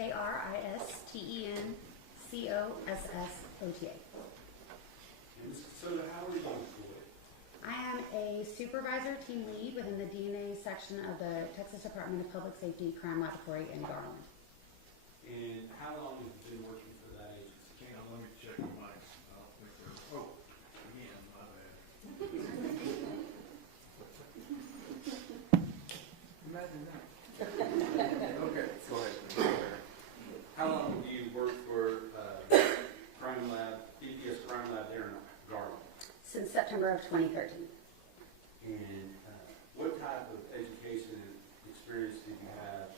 Kristen Cossota. And Ms. Cossota, how are you employed? I am a supervisor team lead within the DNA section of the Texas Department of Public Safety Crime Laboratory in Garland. And how long have you been working for that agency? Hang on, let me check the mics. I don't think they're, oh, again, my bad. Imagine that. Okay, go ahead. How long have you worked for Crime Lab, DPS Crime Lab there in Garland? Since September of 2013. And what type of education and experience did you have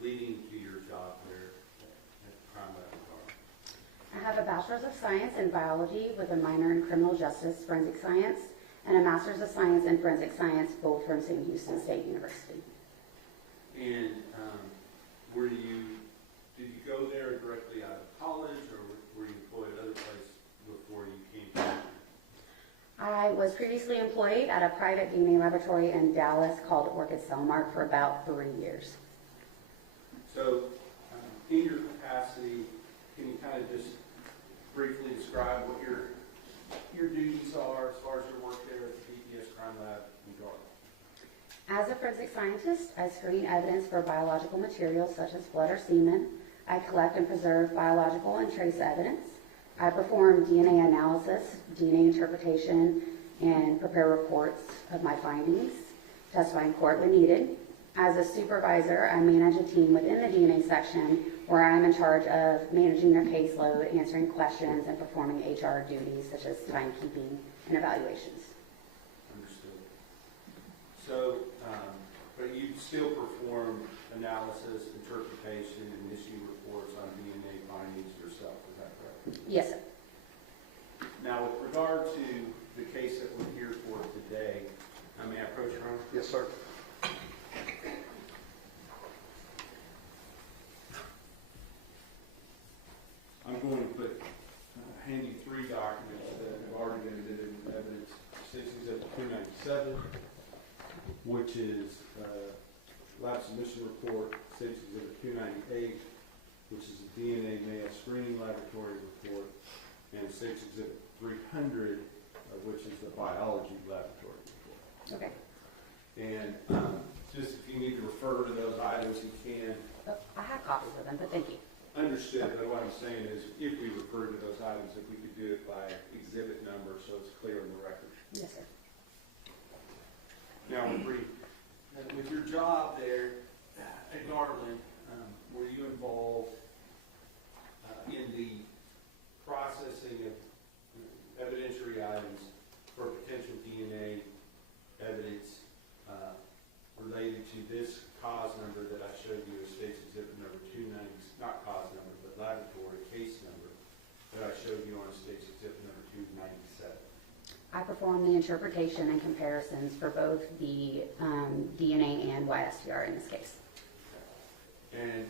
leading to your job there at Crime Lab in Garland? I have a Bachelor's of Science in Biology with a minor in Criminal Justice Forensic Science and a Master's of Science in Forensic Science, both from St. Houston State University. And did you go there directly out of college, or were you employed at other places before you came to? I was previously employed at a private DNA laboratory in Dallas called Orchid Cellmark for about 3 years. So, in your capacity, can you kind of just briefly describe what your duties are as far as your work there at the DPS Crime Lab in Garland? As a forensic scientist, I screen evidence for biological materials such as blood or semen. I collect and preserve biological and trace evidence. I perform DNA analysis, DNA interpretation, and prepare reports of my findings, testify in court when needed. As a supervisor, I manage a team within the DNA section where I am in charge of managing their caseload, answering questions, and performing HR duties such as timekeeping and evaluations. Understood. So, but you still perform analysis, interpretation, and issue reports on DNA findings yourself, is that correct? Yes, sir. Now, with regard to the case that we're here for today, may I approach your Honor? Yes, sir. I'm going to hand you 3 documents that have already been admitted in evidence. 6-297, which is lab submission report. 6-298, which is a DNA male screening laboratory report. And 6-300, which is the biology laboratory report. Okay. And just if you need to refer to those items, you can. I have copies of them, but thank you. Understood, but what I'm saying is, if we refer to those items, if we could do it by exhibit number, so it's clear in the record. Yes, sir. Now, with your job there at Garland, were you involved in the processing of evidentiary items for potential DNA evidence related to this cause number that I showed you as State's Exhibit number 290, not cause number, but laboratory case number that I showed you on State's Exhibit number 297? I perform the interpretation and comparisons for both the DNA and Y-STR in this case. And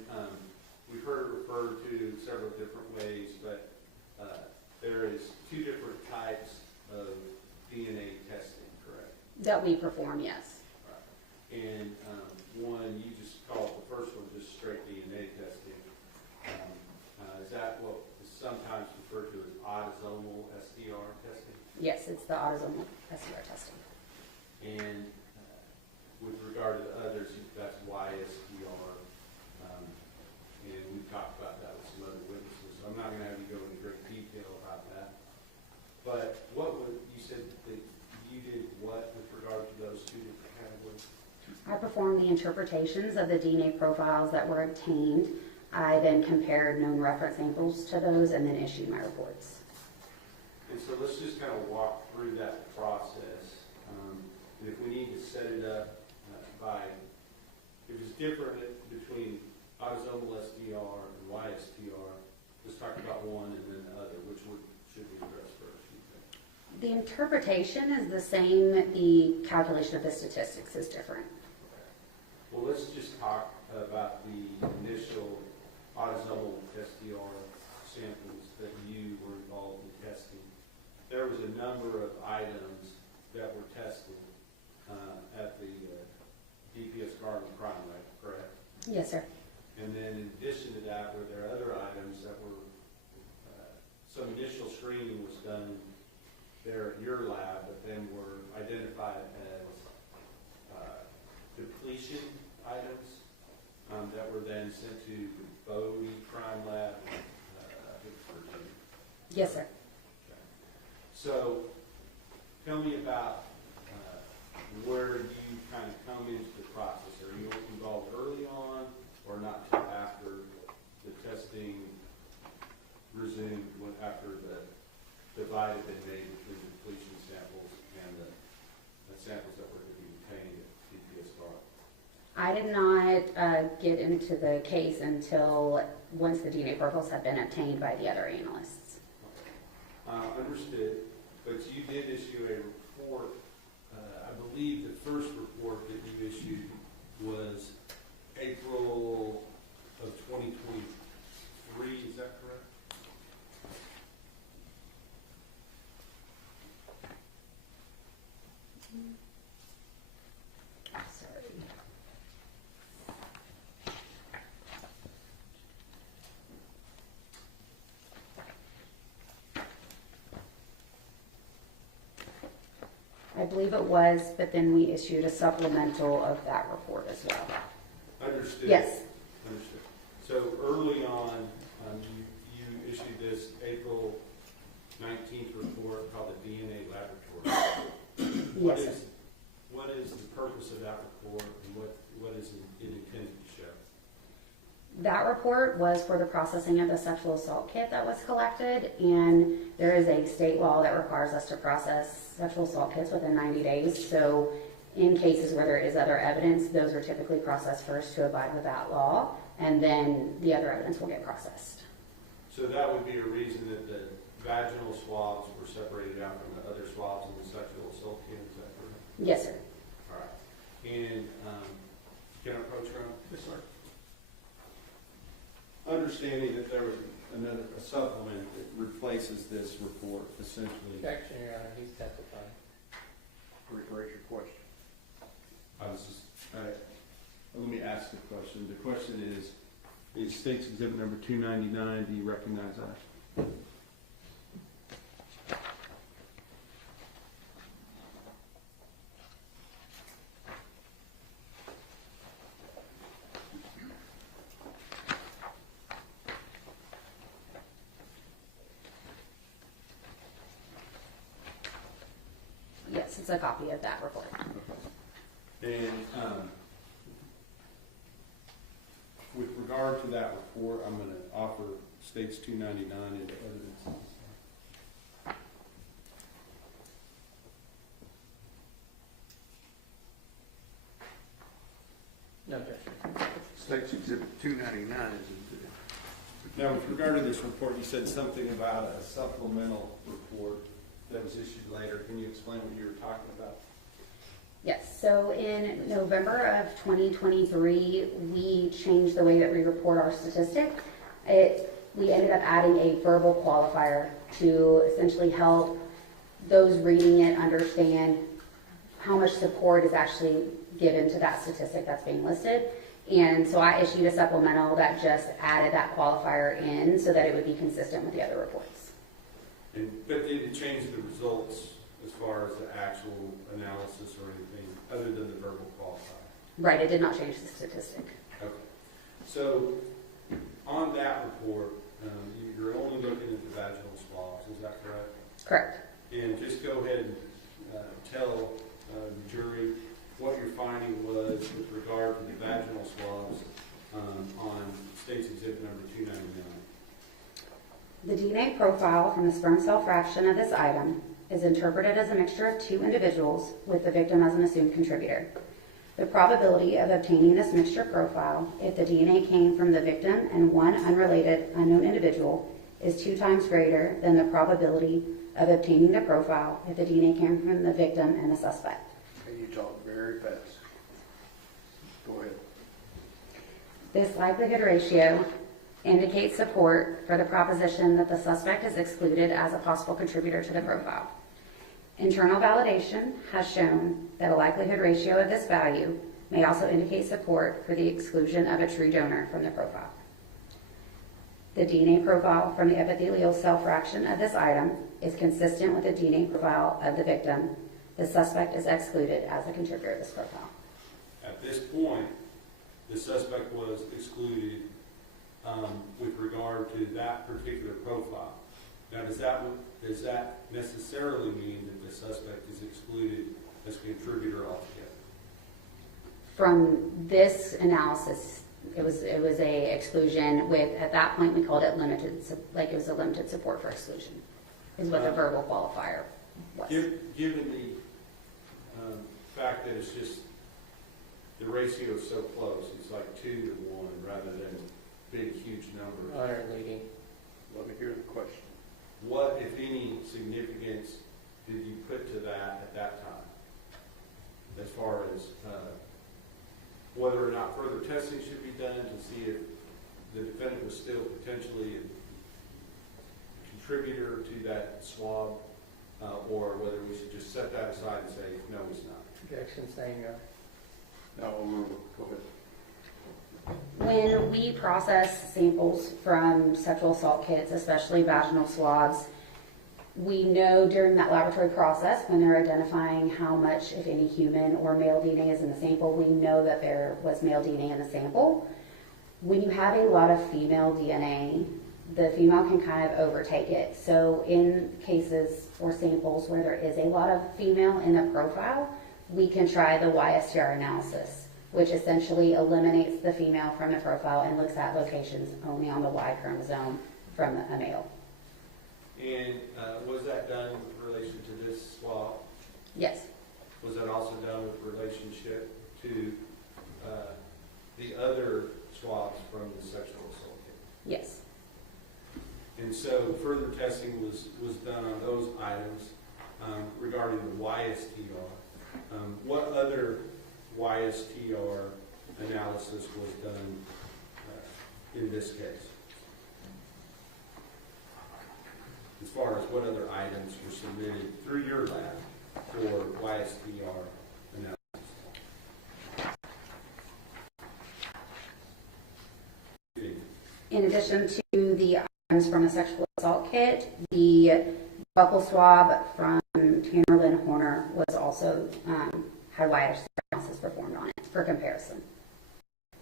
we've heard it referred to several different ways, but there is 2 different types of DNA testing, correct? That we perform, yes. Right. And one, you just called the first one just straight DNA testing. Is that what is sometimes referred to as Autosomal STR testing? Yes, it's the Autosomal STR testing. And with regard to the others, that's Y-STR. And we've talked about that with some other witnesses, so I'm not going to have you go into great detail about that. But you said that you did what with regard to those 2 different categories? I performed the interpretations of the DNA profiles that were obtained. I then compared known reference samples to those and then issued my reports. And so let's just kind of walk through that process. And if we need to set it up if it's different between Autosomal STR and Y-STR, let's talk about one and then the other. Which one should we address first? The interpretation is the same. The calculation of the statistics is different. Well, let's just talk about the initial Autosomal STR samples that you were involved in testing. There was a number of items that were tested at the DPS Crime Lab, correct? Yes, sir. And then in addition to that, were there other items that were, some initial screening was done there at your lab, but then were identified as depletion items that were then sent to the Bode Crime Lab? Yes, sir. Okay. So tell me about where you kind of come into the process. Are you involved early on or not till after the testing resumed, after the divide had been made between the depletion samples and the samples that were to be obtained at DPS Garland? I did not get into the case until once the DNA profiles had been obtained by the other analysts. Understood, but you did issue a report. I believe the first report that you issued was April of 2023, is that correct? Sorry. I believe it was, but then we issued a supplemental of that report as well. Understood. Yes. Understood. So early on, you issued this April 19th report called the DNA Laboratory. Yes, sir. What is the purpose of that report, and what is it intended to show? That report was for the processing of the sexual assault kit that was collected, and there is a state law that requires us to process sexual assault kits within 90 days. So in cases where there is other evidence, those are typically processed first to abide with that law, and then the other evidence will get processed. So that would be a reason that the vaginal swabs were separated out from the other swabs in the sexual assault kit, is that correct? Yes, sir. All right. And can I approach her? Yes, sir. Understanding that there was a supplement that replaces this report, essentially. Objection, Your Honor, he's testifying. Rephrase your question. I was just, let me ask the question. The question is State's Exhibit number 299, do you recognize that? Yes, it's a copy of that report. And with regard to that report, I'm going to offer States 299 into evidence. No objection. State's Exhibit 299 is Now, with regard to this report, you said something about a supplemental report that was issued later. Can you explain what you were talking about? Yes, so in November of 2023, we changed the way that we report our statistic. We ended up adding a verbal qualifier to essentially help those reading it understand how much support is actually given to that statistic that's being listed. And so I issued a supplemental that just added that qualifier in so that it would be consistent with the other reports. But did it change the results as far as the actual analysis or anything other than the verbal qualifier? Right, it did not change the statistic. Okay. So on that report, you're only looking at the vaginal swabs, is that correct? Correct. And just go ahead and tell the jury what your finding was with regard to the vaginal swabs on State's Exhibit number 299. The DNA profile from the sperm cell fraction of this item is interpreted as a mixture of two individuals with the victim as an assumed contributor. The probability of obtaining this mixture profile if the DNA came from the victim and one unrelated unknown individual is 2 times greater than the probability of obtaining the profile if the DNA came from the victim and the suspect. And you talk very fast. Go ahead. This likelihood ratio indicates support for the proposition that the suspect is excluded as a possible contributor to the profile. Internal validation has shown that a likelihood ratio of this value may also indicate support for the exclusion of a true donor from the profile. The DNA profile from the epithelial cell fraction of this item is consistent with the DNA profile of the victim. The suspect is excluded as a contributor of this profile. At this point, the suspect was excluded with regard to that particular profile. Now, does that necessarily mean that the suspect is excluded as a contributor altogether? From this analysis, it was a exclusion with, at that point, we called it limited, like it was a limited support for exclusion, is what the verbal qualifier was. Given the fact that it's just, the ratio is so close, it's like 2 to 1 rather than big, huge numbers. Honor leading. Let me hear the question. What, if any, significance did you put to that at that time? As far as whether or not further testing should be done to see if the defendant was still potentially a contributor to that swab, or whether we should just set that aside and say, no, he's not. Objection, saying no. No, go ahead. When we process samples from sexual assault kits, especially vaginal swabs, we know during that laboratory process, when they're identifying how much, if any, human or male DNA is in the sample, we know that there was male DNA in the sample. When you have a lot of female DNA, the female can kind of overtake it. So in cases or samples where there is a lot of female in the profile, we can try the Y-STR analysis, which essentially eliminates the female from the profile and looks at locations only on the Y chromosome from a male. And was that done with relation to this swab? Yes. Was that also done with relationship to the other swabs from the sexual assault kit? Yes. And so further testing was done on those items regarding the Y-STR. What other Y-STR analysis was done in this case? As far as what other items were submitted through your lab for Y-STR analysis? In addition to the items from a sexual assault kit, the buccal swab from Tanner Horner was also had Y-STR analysis performed on it for comparison.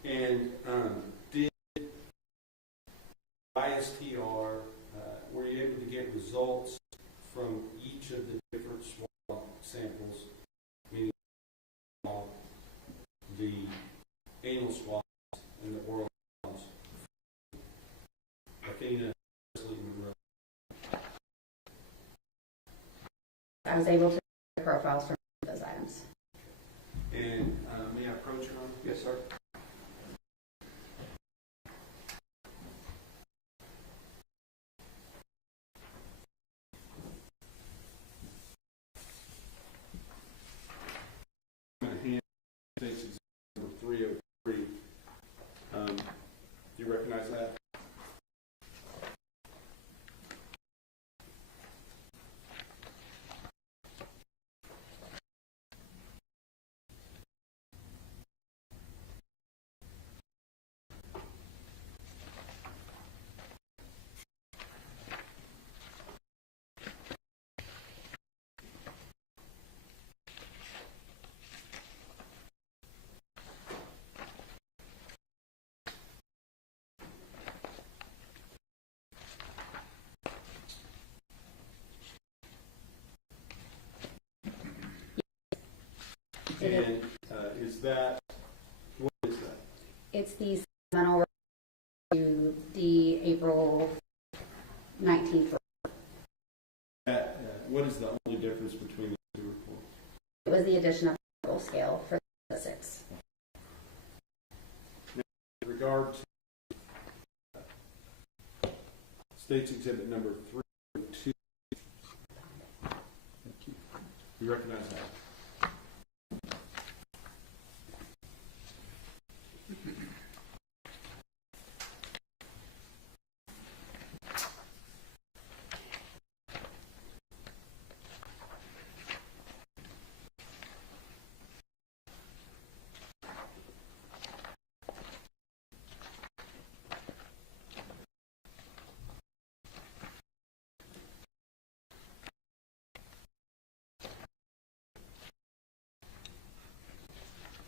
And did Y-STR, were you able to get results from each of the different swab samples, meaning the anal swabs and the oral swabs? Athena, I was able to get profiles from those items. and may I approach her? Yes, sir. States example number 303. Do you recognize that? And is that, what is that? It's the supplemental to the April 19th. What is the only difference between the two reports? It was the addition of the Bode scale for statistics. Now, in regard to States Exhibit number 302, you recognize that?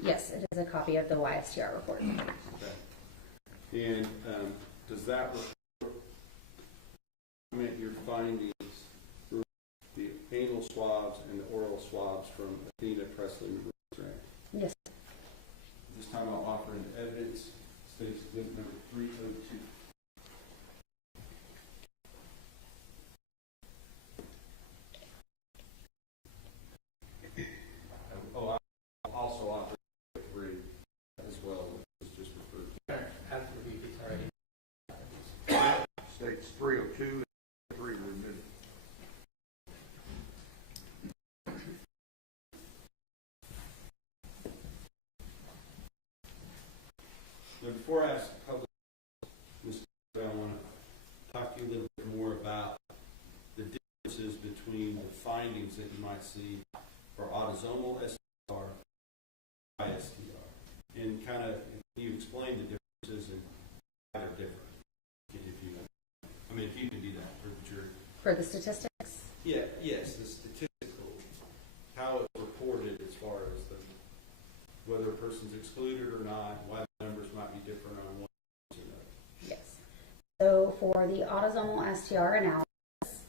Yes, it is a copy of the Y-STR report. Okay. And does that document your findings for the anal swabs and the oral swabs from Athena, Presley, and Strand? Yes. This time I'll offer an evidence, states exhibit number 302. Oh, I'll also offer 3 as well, which was just referred to. After we get already. States 302 and 3 remitted. Now, before I ask the public, I want to talk to you a little bit more about the differences between the findings that you might see for autosomal STR and Y-STR, and kind of you explain the differences and how they're different. If you can do that for the jury. For the statistics? Yeah, yes, the statistical, how it's reported as far as whether a person's excluded or not, why the numbers might be different on one or another. Yes. So for the autosomal STR analysis,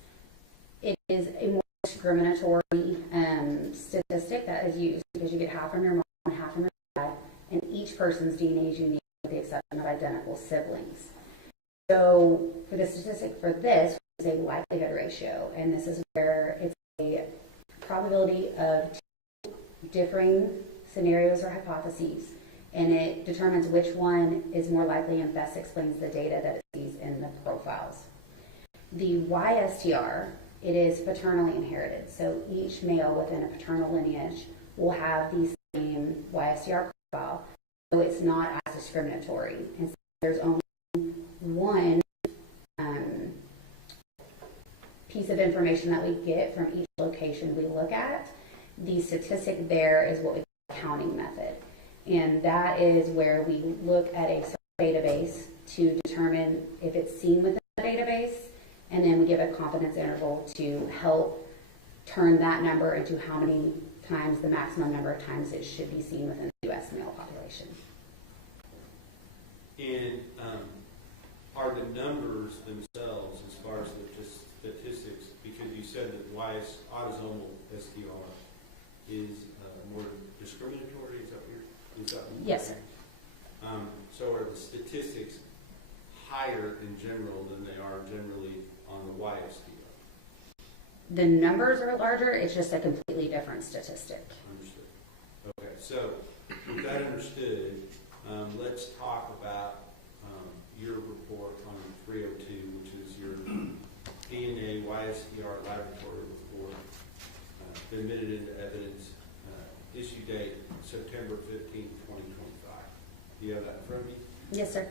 it is a more discriminatory statistic that is used because you get half from your mom and half from your dad, and each person's DNA is unique with the exception of identical siblings. So for the statistic for this is a likelihood ratio, and this is where it's a probability of 2 differing scenarios or hypotheses, and it determines which one is more likely and best explains the data that it sees in the profiles. The Y-STR, it is paternally inherited, so each male within a paternal lineage will have the same Y-STR profile, so it's not as discriminatory. And so there's only one piece of information that we get from each location we look at. The statistic there is what we call counting method, and that is where we look at a database to determine if it's seen within the database, and then we give a confidence interval to help turn that number into how many times, the maximum number of times it should be seen within the U.S. male population. And are the numbers themselves, as far as the statistics, because you said that autosomal STR is more discriminatory, is that what Yes, sir. So are the statistics higher in general than they are generally on the Y-STR? The numbers are larger, it's just a completely different statistic. Understood. Okay, so with that understood, let's talk about your report on 302, which is your DNA Y-STR laboratory report, admitted into evidence, issue date September 15, 2025. Do you have that in front of you? Yes, sir.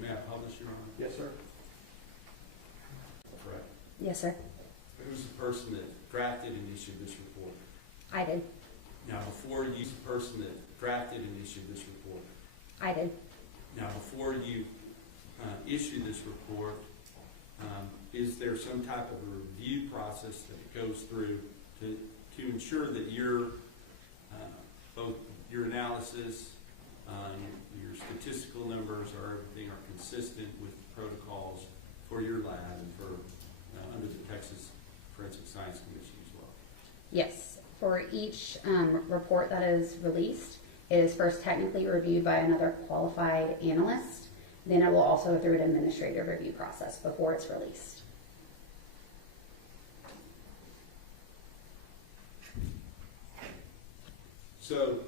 May I publish, Your Honor? Yes, sir. Correct. Yes, sir. Who's the person that drafted and issued this report? I did. Now, before you, the person that drafted and issued this report? I did. Now, before you issue this report, is there some type of a review process that it goes through to ensure that your both your analysis, your statistical numbers, or everything are consistent with protocols for your lab and for under the Texas Forensic Science Commission as well? Yes. For each report that is released, it is first technically reviewed by another qualified analyst. Then it will also go through an administrative review process before it's released. So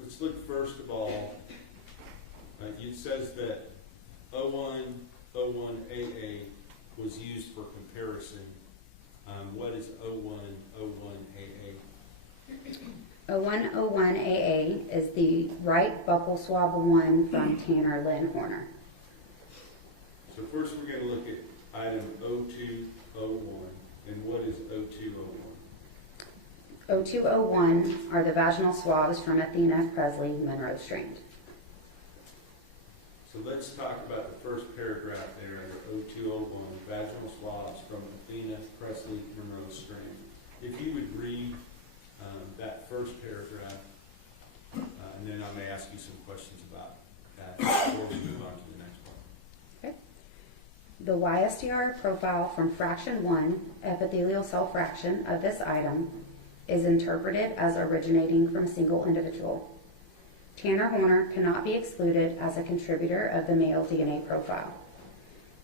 let's look first of all, it says that 0101AA was used for comparison. What is 0101AA? 0101AA is the right buccal swab 1 from Tanner Lynn Horner. So first we're going to look at item 0201. And what is 0201? 0201 are the vaginal swabs from Athena Strand. So let's talk about the first paragraph there under 0201, vaginal swabs from Athena Strand. If you would read that first paragraph, and then I may ask you some questions about that before we move on to the next one. Okay. The Y-STR profile from fraction 1, epithelial cell fraction, of this item is interpreted as originating from a single individual. Tanner Horner cannot be excluded as a contributor of the male DNA profile.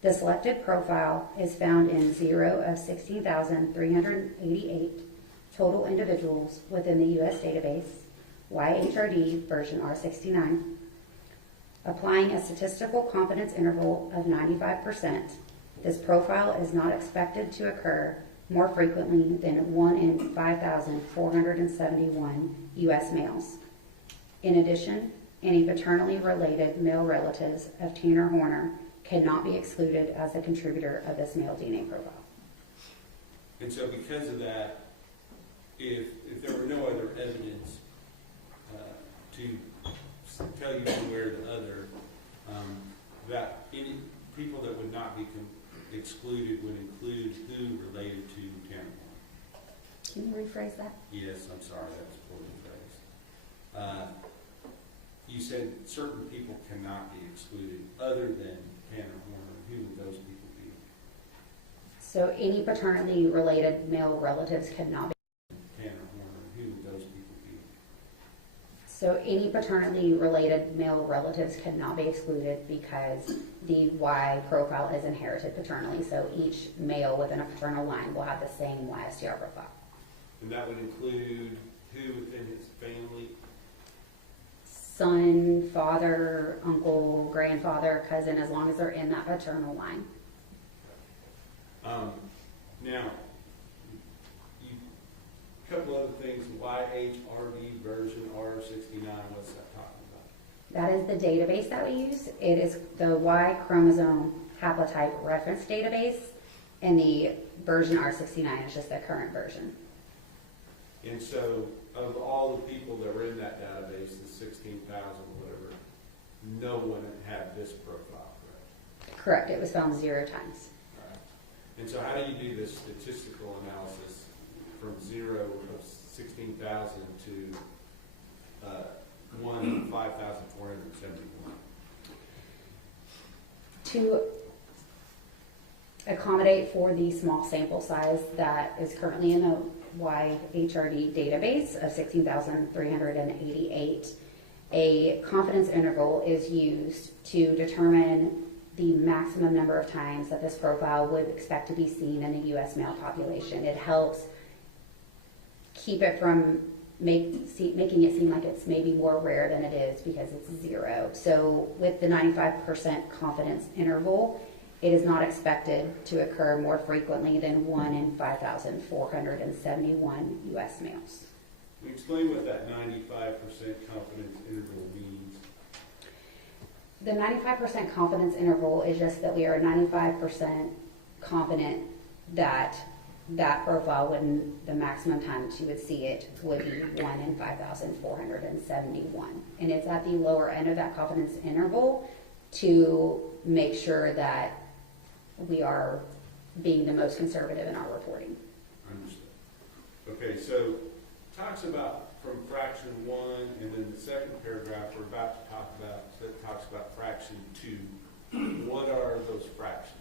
The selected profile is found in 0 of 16,388 total individuals within the U.S. database, YHRD version R69. Applying a statistical confidence interval of 95%, this profile is not expected to occur more frequently than 1 in 5,471 U.S. males. In addition, any paternally related male relatives of Tanner Horner cannot be excluded as a contributor of this male DNA profile. And so because of that, if there were no other evidence to tell you one way or the other, that any people that would not be excluded would include who related to Tanner Horner. Can you rephrase that? Yes, I'm sorry, that was poorly phrased. You said certain people cannot be excluded other than Tanner Horner. Who would those people be? So any paternally related male relatives cannot be. Tanner Horner. Who would those people be? So any paternally related male relatives cannot be excluded because the Y profile is inherited paternally. So each male within a paternal line will have the same Y-STR profile. And that would include who within his family? Son, father, uncle, grandfather, cousin, as long as they're in that paternal line. Now, a couple other things, YHRD version R69, what's that talking about? That is the database that we use. It is the Y chromosome haplotype reference database, and the version R69 is just the current version. And so, of all the people that were in that database, the 16,000 whatever, no one had this profile, correct? Correct. It was found 0 times. All right. And so how do you do this statistical analysis from 0 of 16,000 to 1 of 5,471? To accommodate for the small sample size that is currently in the YHRD database of 16,388, a confidence interval is used to determine the maximum number of times that this profile would expect to be seen in the U.S. male population. It helps keep it from making it seem like it's maybe more rare than it is because it's 0. So with the 95% confidence interval, it is not expected to occur more frequently than 1 in 5,471 U.S. males. Can you explain what that 95% confidence interval means? The 95% confidence interval is just that we are 95% confident that that profile, when the maximum times you would see it, would be 1 in 5,471. And it's at the lower end of that confidence interval to make sure that we are being the most conservative in our reporting. Understood. Okay, so talks about from fraction 1, and then the second paragraph we're about to talk about, that talks about fraction 2. What are those fractions?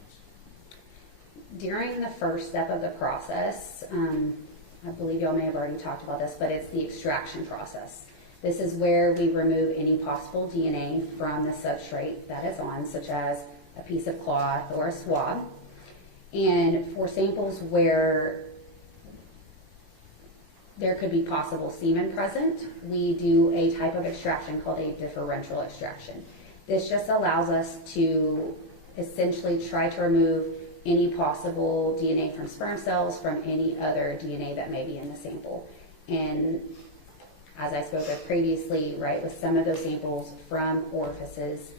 During the first step of the process, I believe y'all may have already talked about this, but it's the extraction process. This is where we remove any possible DNA from the substrate that it's on, such as a piece of cloth or a swab. And for samples where there could be possible semen present, we do a type of extraction called a differential extraction. This just allows us to essentially try to remove any possible DNA from sperm cells from any other DNA that may be in the sample. And as I spoke of previously, right, with some of those samples from orifices,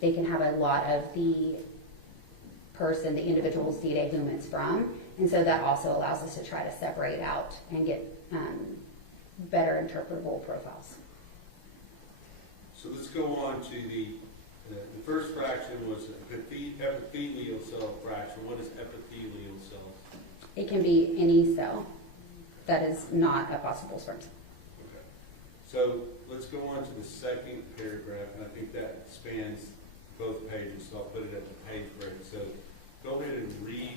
they can have a lot of the individual's DNA whom it's from. And so that also allows us to try to separate out and get better interpretable profiles. So let's go on to the first fraction was epithelial cell fraction. What is epithelial cells? It can be any cell that is not a possible sperm cell. Okay. So let's go on to the second paragraph, and I think that spans both pages, so I'll put it at the page break. So go ahead and read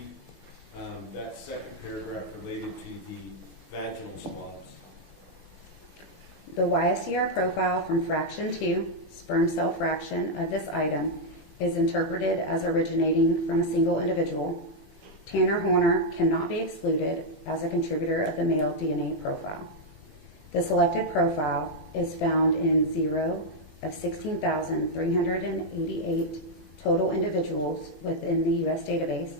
that second paragraph related to the vaginal swabs. The Y-STR profile from fraction 2, sperm cell fraction of this item, is interpreted as originating from a single individual. Tanner-Horner cannot be excluded as a contributor of the male DNA profile. The selected profile is found in 0 of 16,388 total individuals within the U.S. database,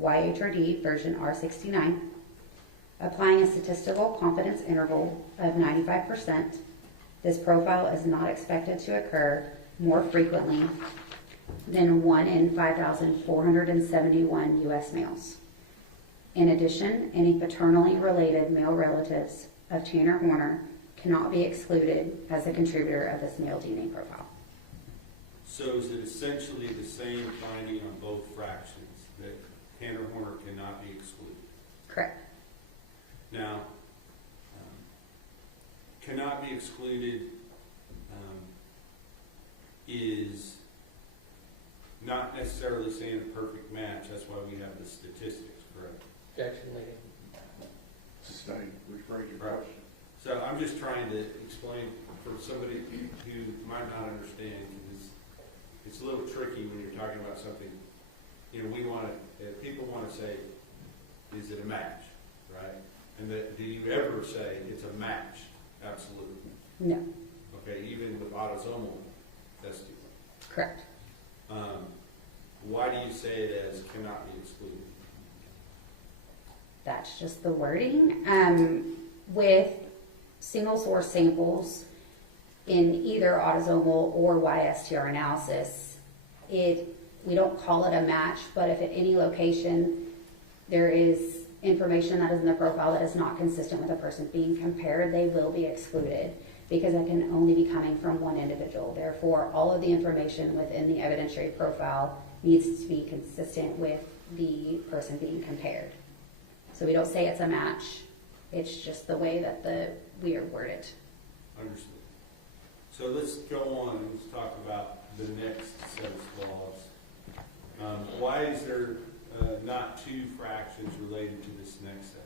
YHRD version R69. Applying a statistical confidence interval of 95%, this profile is not expected to occur more frequently than 1 in 5,471 U.S. males. In addition, any paternally related male relatives of Tanner-Horner cannot be excluded as a contributor of this male DNA profile. So is it essentially the same finding on both fractions, that Tanner-Horner cannot be excluded? Correct. Now, cannot be excluded is not necessarily saying a perfect match. That's why we have the statistics, correct? Objection, lady. Sustain, rephrase your Right. question. So I'm just trying to explain for somebody who might not understand, because it's a little tricky when you're talking about something. You know, we want to, people want to say, is it a match, right? And do you ever say it's a match? Absolutely. No. Okay, even with autosomal testing. Correct. Why do you say it as cannot be excluded? That's just the wording. With single source samples in either autosomal or Y-STR analysis, we don't call it a match, but if at any location there is information that is in the profile that is not consistent with a person being compared, they will be excluded because it can only be coming from one individual. Therefore, all of the information within the evidentiary profile needs to be consistent with the person being compared. So we don't say it's a match. It's just the way that we are worded. Understood. So let's go on and let's talk about the next set of swabs. Why is there not two fractions related to this next set?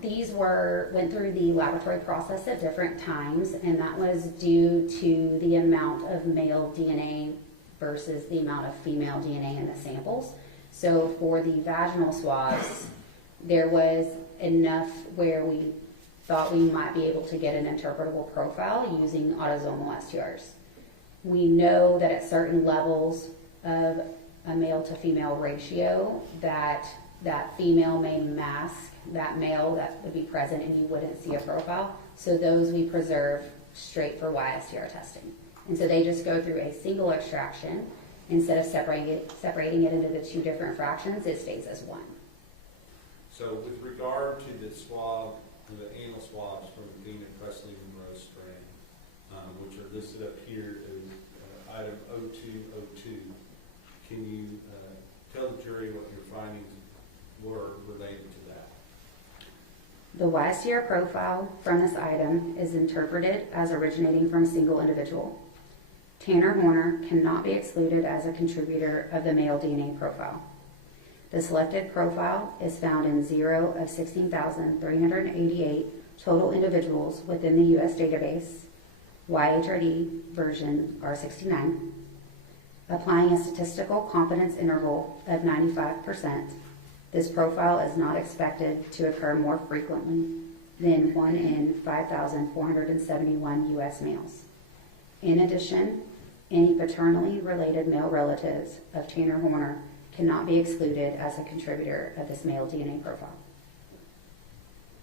These went through the laboratory process at different times, and that was due to the amount of male DNA versus the amount of female DNA in the samples. So for the vaginal swabs, there was enough where we thought we might be able to get an interpretable profile using autosomal STRs. We know that at certain levels of a male to female ratio that female may mask that male that would be present and you wouldn't see a profile. So those we preserve straight for Y-STR testing. And so they just go through a single extraction. Instead of separating it into the two different fractions, it stays as one. So with regard to the swab, the anal swabs from Athena Strand, which are listed up here as item 0202, can you tell the jury what your findings were related to that? The Y-STR profile from this item is interpreted as originating from a single individual. Tanner-Horner cannot be excluded as a contributor of the male DNA profile. The selected profile is found in 0 of 16,388 total individuals within the U.S. database, YHRD version R69. Applying a statistical confidence interval of 95%, This profile is not expected to occur more frequently than 1 in 5,471 U.S. males. In addition, any paternally related male relatives of Tanner Horner cannot be excluded as a contributor of this male DNA profile.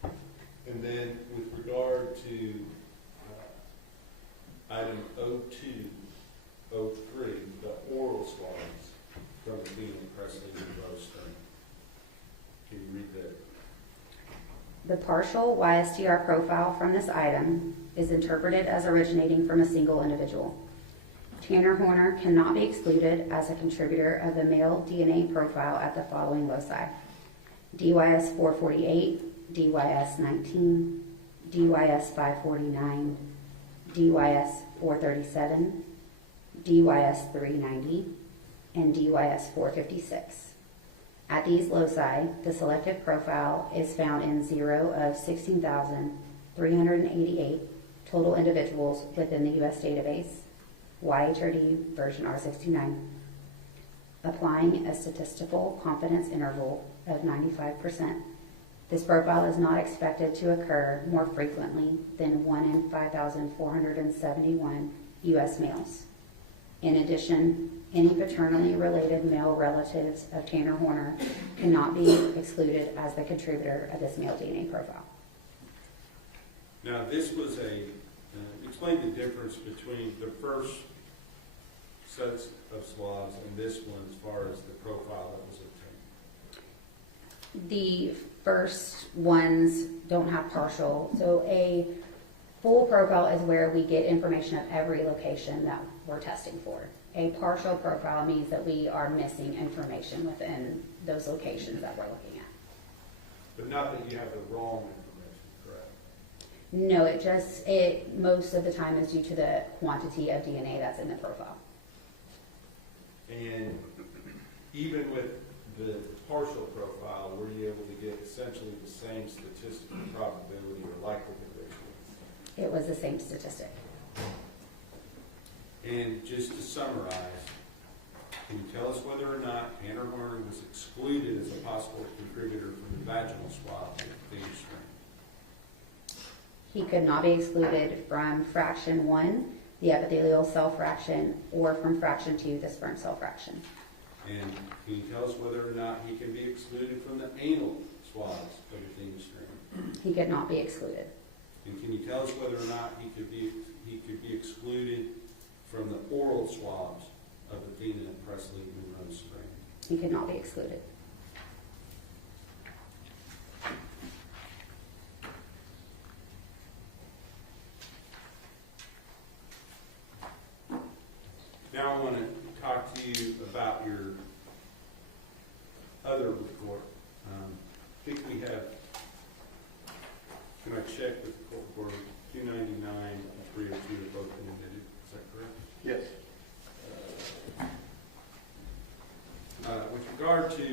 And then with regard to item 0203, the oral swabs from Athena, Presley, and Bode. Can you read that? The partial Y-STR profile from this item is interpreted as originating from a single individual. Tanner Horner cannot be excluded as a contributor of the male DNA profile at the following loci: DYS 448, DYS 19, DYS 549, DYS 437, DYS 390, and DYS 456. At these loci, the selected profile is found in 0 of 16,388 total individuals within the U.S. database, YHRD version R69, applying a statistical confidence interval of 95%. This profile is not expected to occur more frequently than 1 in 5,471 U.S. males. In addition, any paternally related male relatives of Tanner Horner cannot be excluded as the contributor of this male DNA profile. Now, this was explain the difference between the first sets of swabs and this one as far as the profile that was obtained. The first ones don't have partial, so a full profile is where we get information of every location that we're testing for. A partial profile means that we are missing information within those locations that we're looking at. But not that you have the wrong information, correct? No, it most of the time is due to the quantity of DNA that's in the profile. And even with the partial profile, were you able to get essentially the same statistical probability or likelihood ratio? It was the same statistic. And just to summarize, can you tell us whether or not Tanner Horner was excluded as a possible contributor from the vaginal swab of Athena Strand? He could not be excluded from fraction 1, the epithelial cell fraction, or from fraction 2, the sperm cell fraction. And can you tell us whether or not he can be excluded from the anal swabs of Athena Strand? He could not be excluded. And can you tell us whether or not he could be excluded from the oral swabs of Athena, Presley, and Rose Strand? He could not be excluded. Now I want to talk to you about your other report. I think we have, can I check with the court report, 299 and 302 are both been admitted, is that correct? Yes. With regard to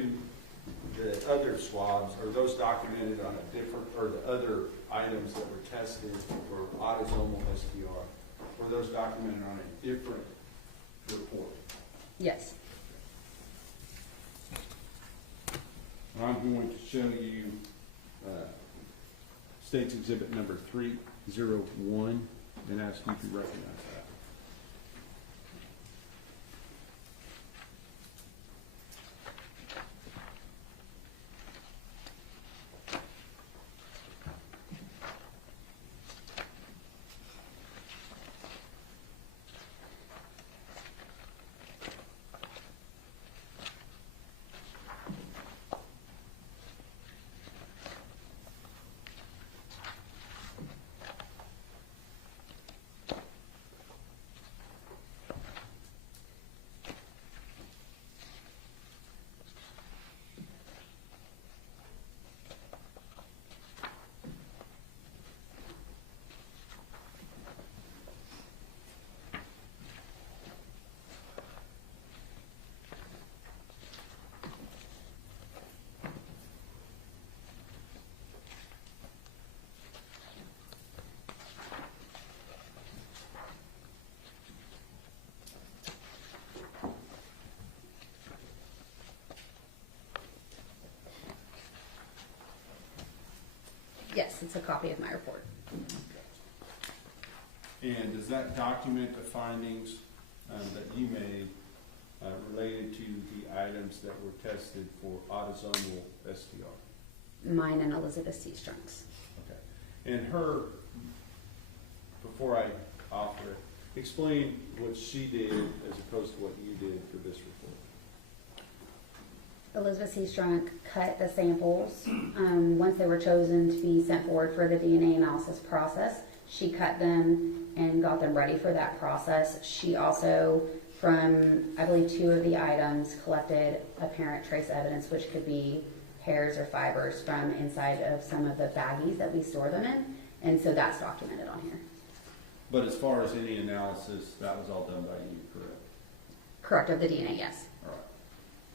the other swabs, are those documented on a different, or the other items that were tested for autosomal STR, were those documented on a different report? Yes. I'm going to show you State's Exhibit number 301 and ask you to recognize that. it's a copy of my report. And does that document the findings that you made related to the items that were tested for autosomal STR? Mine and Elizabeth C. Strunk's. Okay. And her, before I offer it, explain what she did as opposed to what you did for this report. Elizabeth C. Strunk cut the samples. Once they were chosen to be sent forward for the DNA analysis process, she cut them and got them ready for that process. She also, from I believe 2 of the items, collected apparent trace evidence, which could be hairs or fibers from inside of some of the baggies that we store them in. And so that's documented on here. But as far as any analysis, that was all done by you, correct? Correct, of the DNA, yes. All right.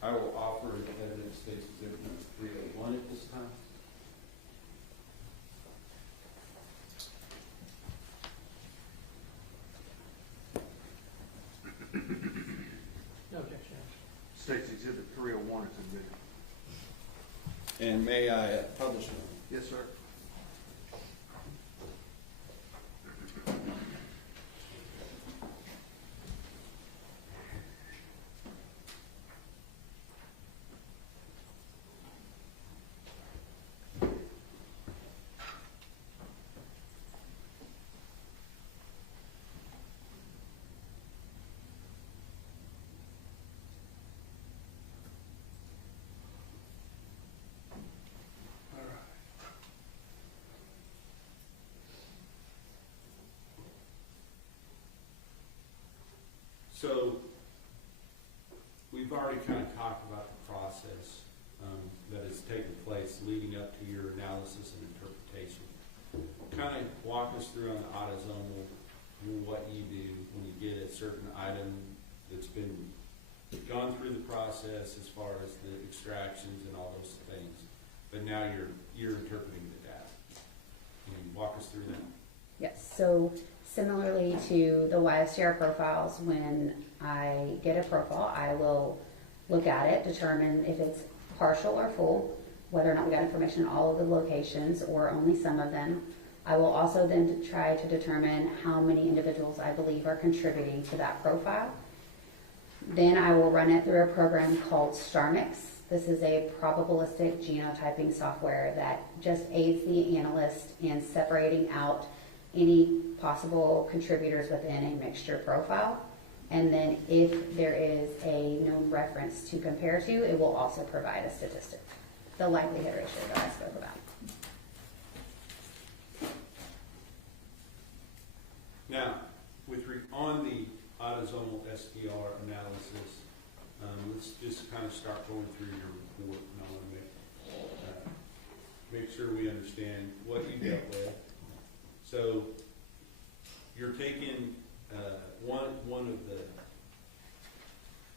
I will offer evidence case exhibit number 301 at this time. No objection. State's Exhibit 301 is admitted. And may I publish it? Yes, sir. So, we've already kind of talked about the process that has taken place leading up to your analysis and interpretation. Kind of walk us through on the autosomal, what you do when you get a certain item that's been gone through the process as far as the extractions and all those things, but now you're interpreting the data. Can you walk us through that? Yes, so similarly to the Y-STR profiles, when I get a profile, I will look at it, determine if it's partial or full, whether or not we got information on all of the locations or only some of them. I will also then try to determine how many individuals I believe are contributing to that profile. Then I will run it through a program called StarMix. This is a probabilistic genotyping software that just aids the analyst in separating out any possible contributors within a mixture profile. And then if there is a known reference to compare to, it will also provide a statistic, the likelihood ratio that I spoke about. Now, on the autosomal STR analysis, let's just kind of start going through your report, and I want to make sure we understand what you dealt with. So, you're taking one of the.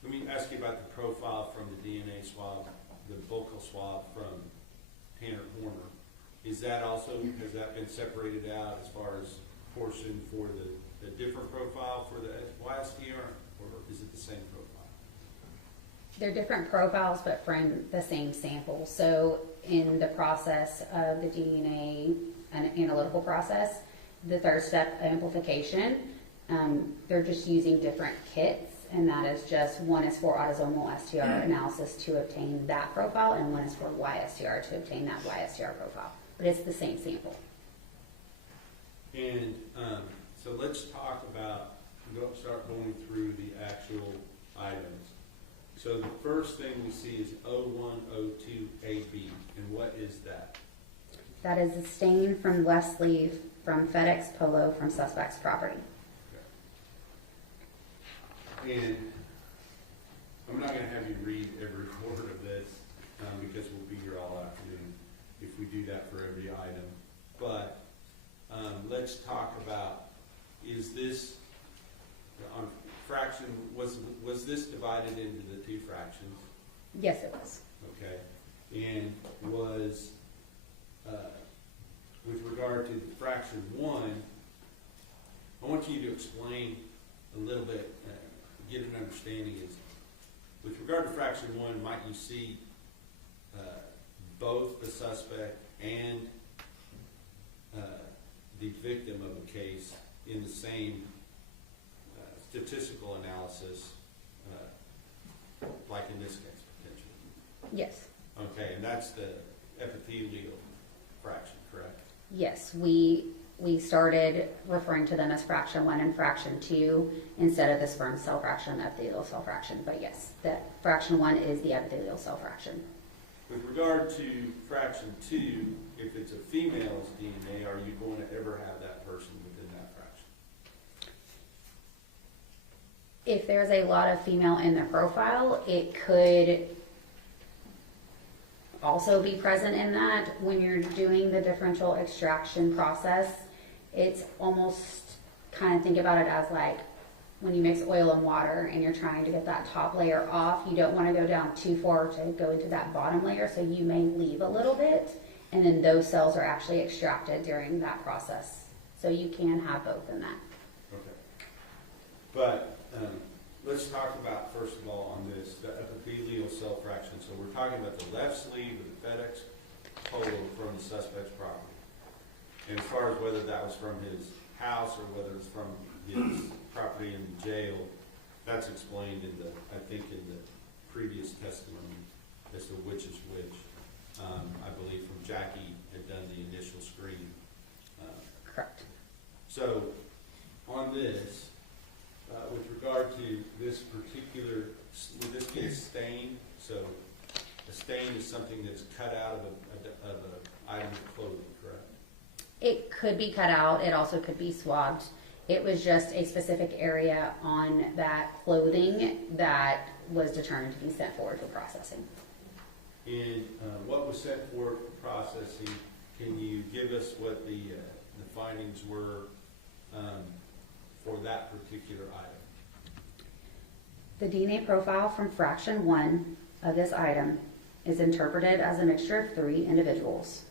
Let me ask you about the profile from the DNA swab, the buccal swab from Tanner Horner. Is that also, has that been separated out as far as portion for the different profile for the Y-STR, or is it the same profile? They're different profiles, but from the same sample. So in the process of the DNA analytical process, the third step, amplification, they're just using different kits, and that is just one is for autosomal STR analysis to obtain that profile, and one is for Y-STR to obtain that Y-STR profile. But it's the same sample. And so let's talk about, start going through the actual items. So the first thing we see is 0102AB, and what is that? That is a stain from left sleeve from FedEx polo from suspect's property. Okay. And I'm not going to have you read every word of this because we'll be here all afternoon if we do that for every item. But let's talk about, is this on fraction, was this divided into the 2 fractions? Yes, it was. Okay. And was, with regard to fraction 1, I want you to explain a little bit, get an understanding is, with regard to fraction 1, might you see both the suspect and the victim of a case in the same statistical analysis, like in this case, potentially? Yes. Okay, and that's the epithelial fraction, correct? Yes, we started referring to them as fraction 1 and fraction 2 instead of the sperm cell fraction, epithelial cell fraction. But yes, the fraction 1 is the epithelial cell fraction. With regard to fraction 2, if it's a female's DNA, are you going to ever have that person within that fraction? If there's a lot of female in the profile, it could also be present in that. When you're doing the differential extraction process, it's almost, kind of think about it as like when you mix oil and water and you're trying to get that top layer off, you don't want to go down too far to go into that bottom layer, so you may leave a little bit, and then those cells are actually extracted during that process. So you can have both in that. Okay. But let's talk about, first of all, on this, the epithelial cell fraction. So we're talking about the left sleeve of the FedEx polo from the suspect's property. And as far as whether that was from his house or whether it's from his property in the jail, that's explained in the, I think, in the previous testimony as to which is which. I believe from Jackie had done the initial screen. Correct. So on this, with regard to this particular, would this be a stain? So a stain is something that's cut out of an item of clothing, correct? It could be cut out. It also could be swabbed. It was just a specific area on that clothing that was determined to be sent forward for processing. And what was sent forward for processing, can you give us what the findings were for that particular item? The DNA profile from fraction 1 of this item is interpreted as a mixture of 3 individuals.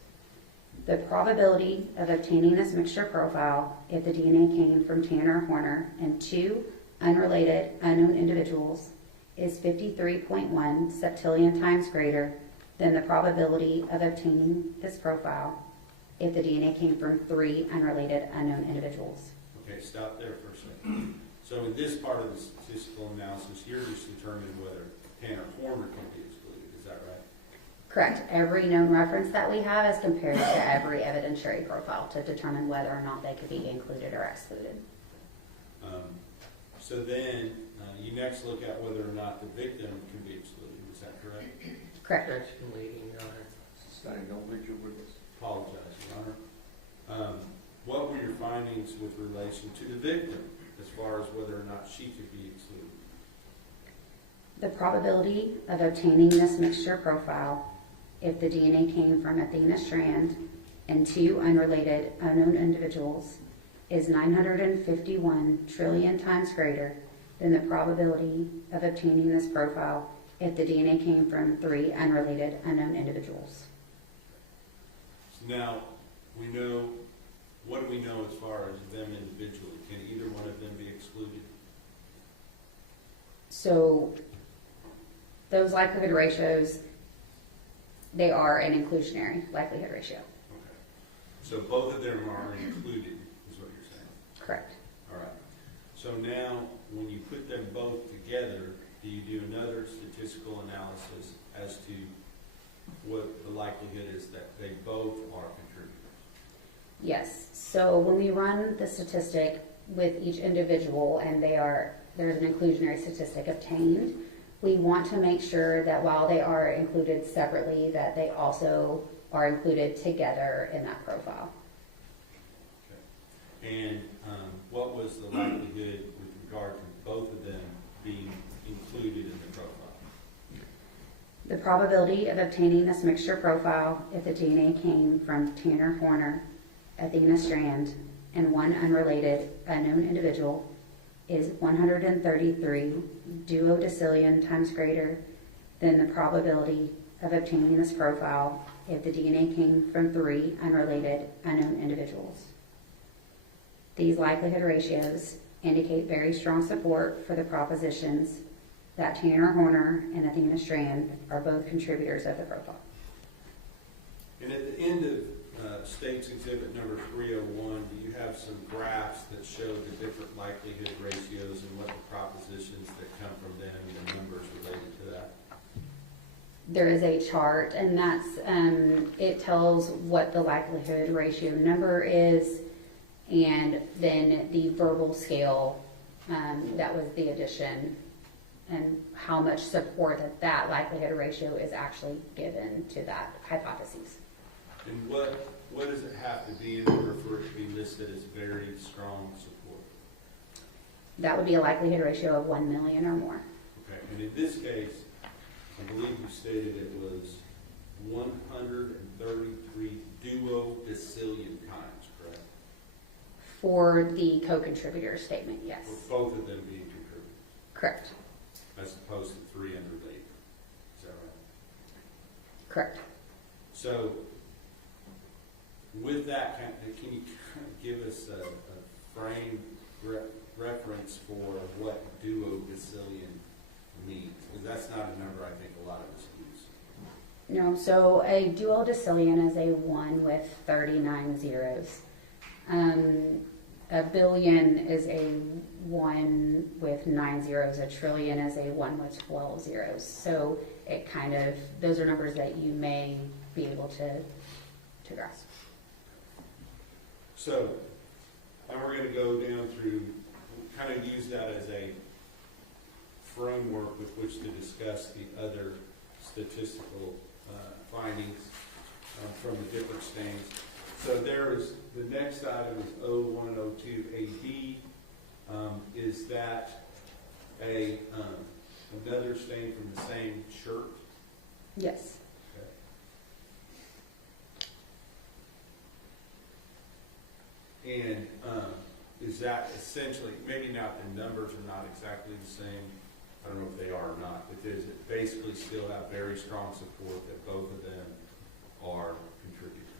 The probability of obtaining this mixture profile if the DNA came from Tanner Horner and 2 unrelated unknown individuals is 53.1 septillion times greater than the probability of obtaining this profile if the DNA came from 3 unrelated unknown individuals. Okay, stop there for a second. So in this part of the statistical analysis, you're just determining whether Tanner Horner can be excluded, is that right? Correct. Every known reference that we have is compared to every evidentiary profile to determine whether or not they could be included or excluded. So then you next look at whether or not the victim can be excluded, is that correct? Correct. That's leading, Your Honor. Sustained, don't leave your witness. Apologize, Your Honor. What were your findings with relation to the victim as far as whether or not she could be excluded? The probability of obtaining this mixture profile if the DNA came from Athena Strand and 2 unrelated unknown individuals is 951 trillion times greater than the probability of obtaining this profile if the DNA came from 3 unrelated unknown individuals. So now we know, what do we know as far as them individually? Can either one of them be excluded? So those likelihood ratios, they are an inclusionary likelihood ratio. Okay. So both of them are included, is what you're saying? Correct. All right. So now, when you put them both together, do you do another statistical analysis as to what the likelihood is that they both are contributors? Yes. So when we run the statistic with each individual and there's an inclusionary statistic obtained, we want to make sure that while they are included separately, that they also are included together in that profile. Okay. And what was the likelihood with regard to both of them being included in the profile? The probability of obtaining this mixture profile if the DNA came from Tanner Horner, Athena Strand, and 1 unrelated unknown individual is 133 duodecillion times greater than the probability of obtaining this profile if the DNA came from 3 unrelated unknown individuals. These likelihood ratios indicate very strong support for the propositions that Tanner Horner and Athena Strand are both contributors of the profile. And at the end of State's Exhibit number 301, do you have some graphs that show the different likelihood ratios and what the propositions that come from them and the numbers related to that? There is a chart, and that's, it tells what the likelihood ratio number is, and then the verbal scale, that was the addition, and how much support that likelihood ratio is actually given to that hypothesis. And what does it have to be in order for it to be listed as very strong support? That would be a likelihood ratio of 1 million or more. Okay, and in this case, I believe you stated it was 133 duodecillion times, correct? For the co-contributor statement, yes. For both of them being contributed, Correct. as opposed to 3 unrelated. Is that right? Correct. So, with that, can you kind of give us a frame reference for what duodecillion means? Because that's not a number I think a lot of us use. No, so a duodecillion is a 1 with 39 zeros. A billion is a 1 with 9 zeros. A trillion is a 1 with 12 zeros. So it kind of, those are numbers that you may be able to grasp. So, and we're going to go down through, kind of use that as a framework with which to discuss the other statistical findings from the different stains. So there is, the next item is 0102 AD. Is that another stain from the same shirt? Yes. And is that essentially, maybe not, the numbers are not exactly the same, I don't know if they are or not, but does it basically still have very strong support that both of them are contributors?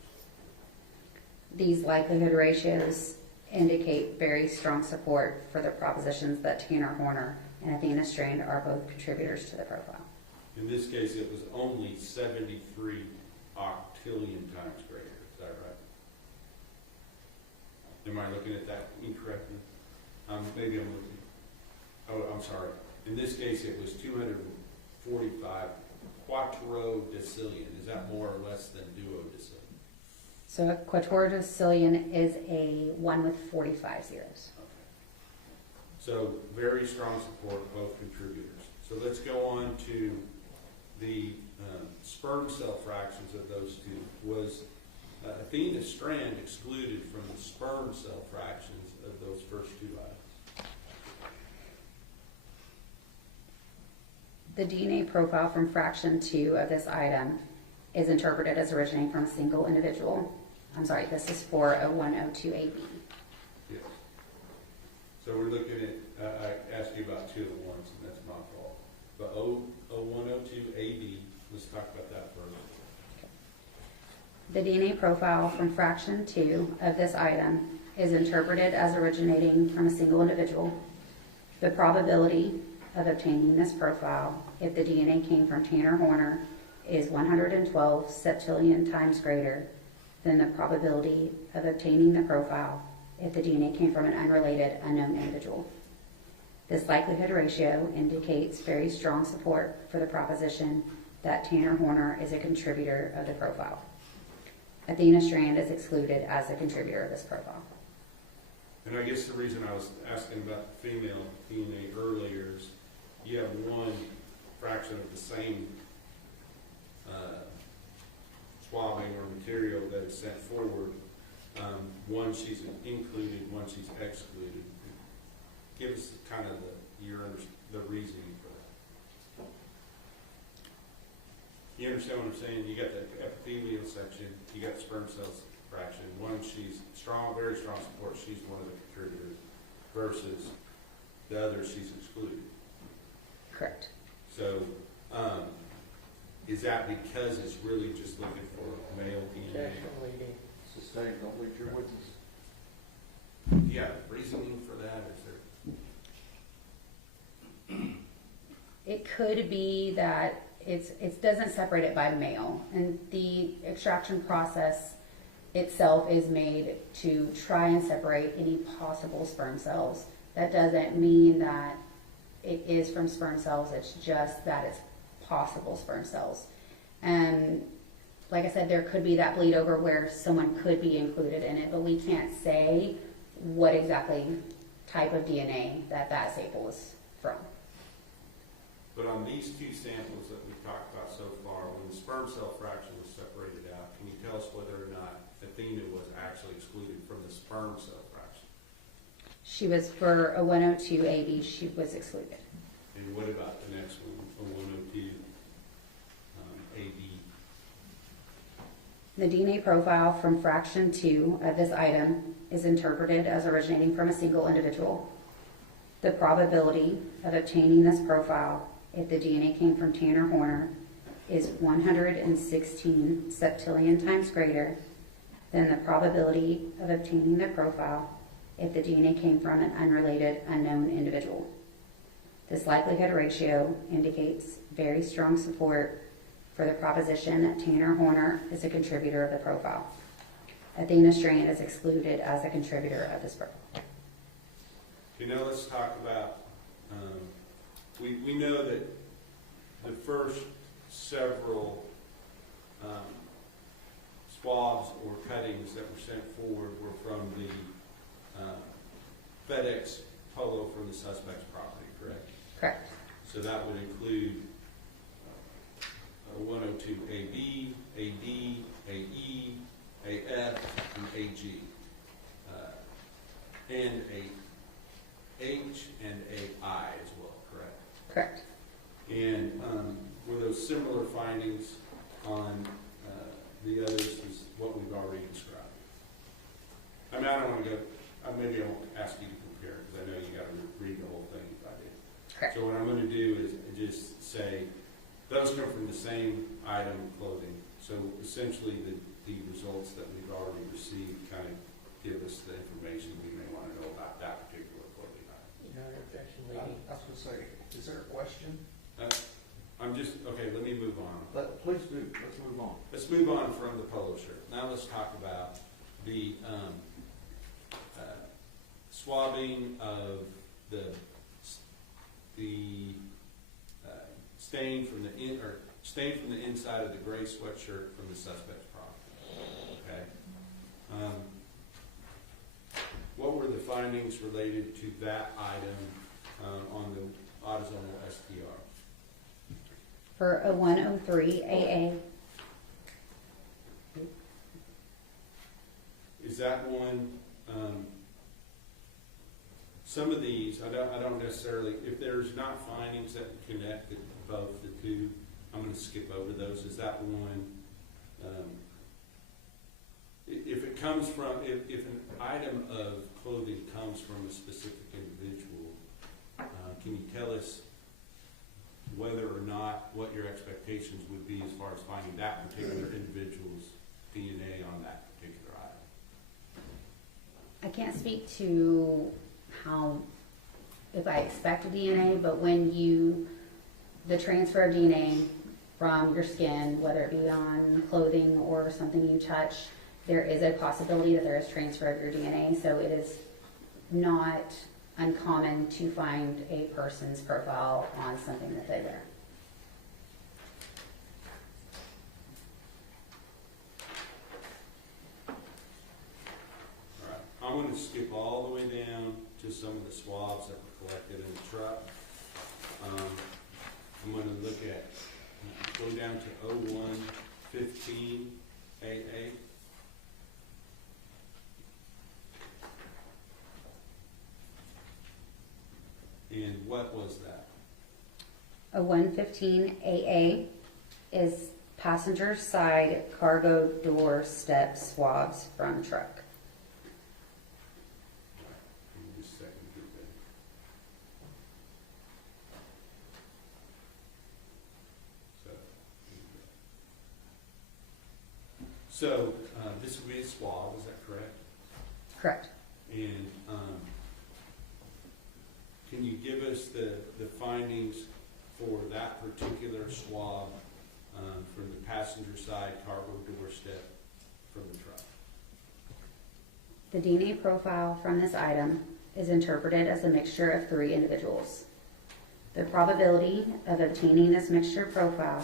These likelihood ratios indicate very strong support for the propositions that Tanner, Horner, and Athena Strand are both contributors to the profile. In this case, it was only 73 octillion times greater, is that right? Am I looking at that incorrectly? Maybe I'm looking, oh, I'm sorry. In this case, it was 245 quattrodecillion. Is that more or less than duodecillion? So a quattrodecillion is a 1 with 45 zeros. Okay. So very strong support, both contributors. So let's go on to the sperm cell fractions of those two. Was Athena Strand excluded from the sperm cell fractions of those first two items? The DNA profile from fraction 2 of this item is interpreted as originating from a single individual. I'm sorry, this is for 0102 AB. Yes. So we're looking at, I asked you about two at once, and that's my fault. But 0102 AB, let's talk about that first. The DNA profile from fraction 2 of this item is interpreted as originating from a single individual. The probability of obtaining this profile, if the DNA came from Tanner Horner, is 112 septillion times greater than the probability of obtaining the profile if the DNA came from an unrelated, unknown individual. This likelihood ratio indicates very strong support for the proposition that Tanner Horner is a contributor of the profile. Athena Strand is excluded as a contributor of this profile. And I guess the reason I was asking about the female DNA earlier is you have one fraction of the same swabbing or material that is sent forward. One she's included, one she's excluded. Give us kind of the reasoning for that. You understand what I'm saying? You got the epithelial section, you got the sperm cells fraction. One she's strong, very strong support, she's one of the contributors, versus the other she's excluded. Correct. So, is that because it's really just looking for male DNA? Sustained, don't leave your witness. Do you have reasoning for that? Is there? It could be that it doesn't separate it by male, and the extraction process itself is made to try and separate any possible sperm cells. That doesn't mean that it is from sperm cells, it's just that it's possible sperm cells. And like I said, there could be that bleed over where someone could be included in it, but we can't say what exactly type of DNA that sample is from. But on these two samples that we've talked about so far, when the sperm cell fraction was separated out, can you tell us whether or not Athena was actually excluded from the sperm cell fraction? She was, for a 102 AB, she was excluded. And what about the next one, a 102 AB? The DNA profile from fraction 2 of this item is interpreted as originating from a single individual. The probability of obtaining this profile if the DNA came from Tanner Horner is 116 septillion times greater than the probability of obtaining the profile if the DNA came from an unrelated unknown individual. This likelihood ratio indicates very strong support for the proposition that Tanner Horner is a contributor of the profile. Athena Strand is excluded as a contributor of this profile. Okay, now let's talk about, we know that the first several swabs or cuttings that were sent forward were from the FedEx polo from the suspect's property, correct? Correct. So that would include 102 AB, AD, AE, AF, and AG, and a H and a I as well, correct? Correct. And were those similar findings on the others as what we've already described? I mean, I don't want to go, maybe I won't ask you to compare, because I know you got to read the whole thing if I did. Correct. So what I'm going to do is just say, those come from the same item of clothing. So essentially the results that we've already received kind of give us the information we may want to know about that particular clothing item. No objection, I lady. was gonna say, is there a question? Okay, let me move on. Please do, let's move on. Let's move on from the polo shirt. Now let's talk about the swabbing of the stain from the inside of the gray sweatshirt from the suspect's property. Okay. What were the findings related to that item on the autosomal STR? For a 103 AA, Is that one? Some of these, I don't necessarily. If there's not findings that connect both the two, I'm going to skip over those. Is that one? If it comes from, if an item of clothing comes from a specific individual, can you tell us whether or not what your expectations would be as far as finding that particular individual's DNA on that particular item? I can't speak to if I expect DNA, but when the transfer of DNA from your skin, whether it be on clothing or something you touch, there is a possibility that there is transfer of your DNA, so it is not uncommon to find a person's profile on something that they wear. All right, I'm going to skip all the way down to some of the swabs that were collected in the truck. I'm going to look at, go down to 0115 AA. And what was that? A 115 AA is passenger side cargo door step swabs from truck. Give me just a second to get that. So this would be a swab, is that correct? Correct. And can you give us the findings for that particular swab from the passenger side cargo door step from the truck? The DNA profile from this item is interpreted as a mixture of 3 individuals. The probability of obtaining this mixture profile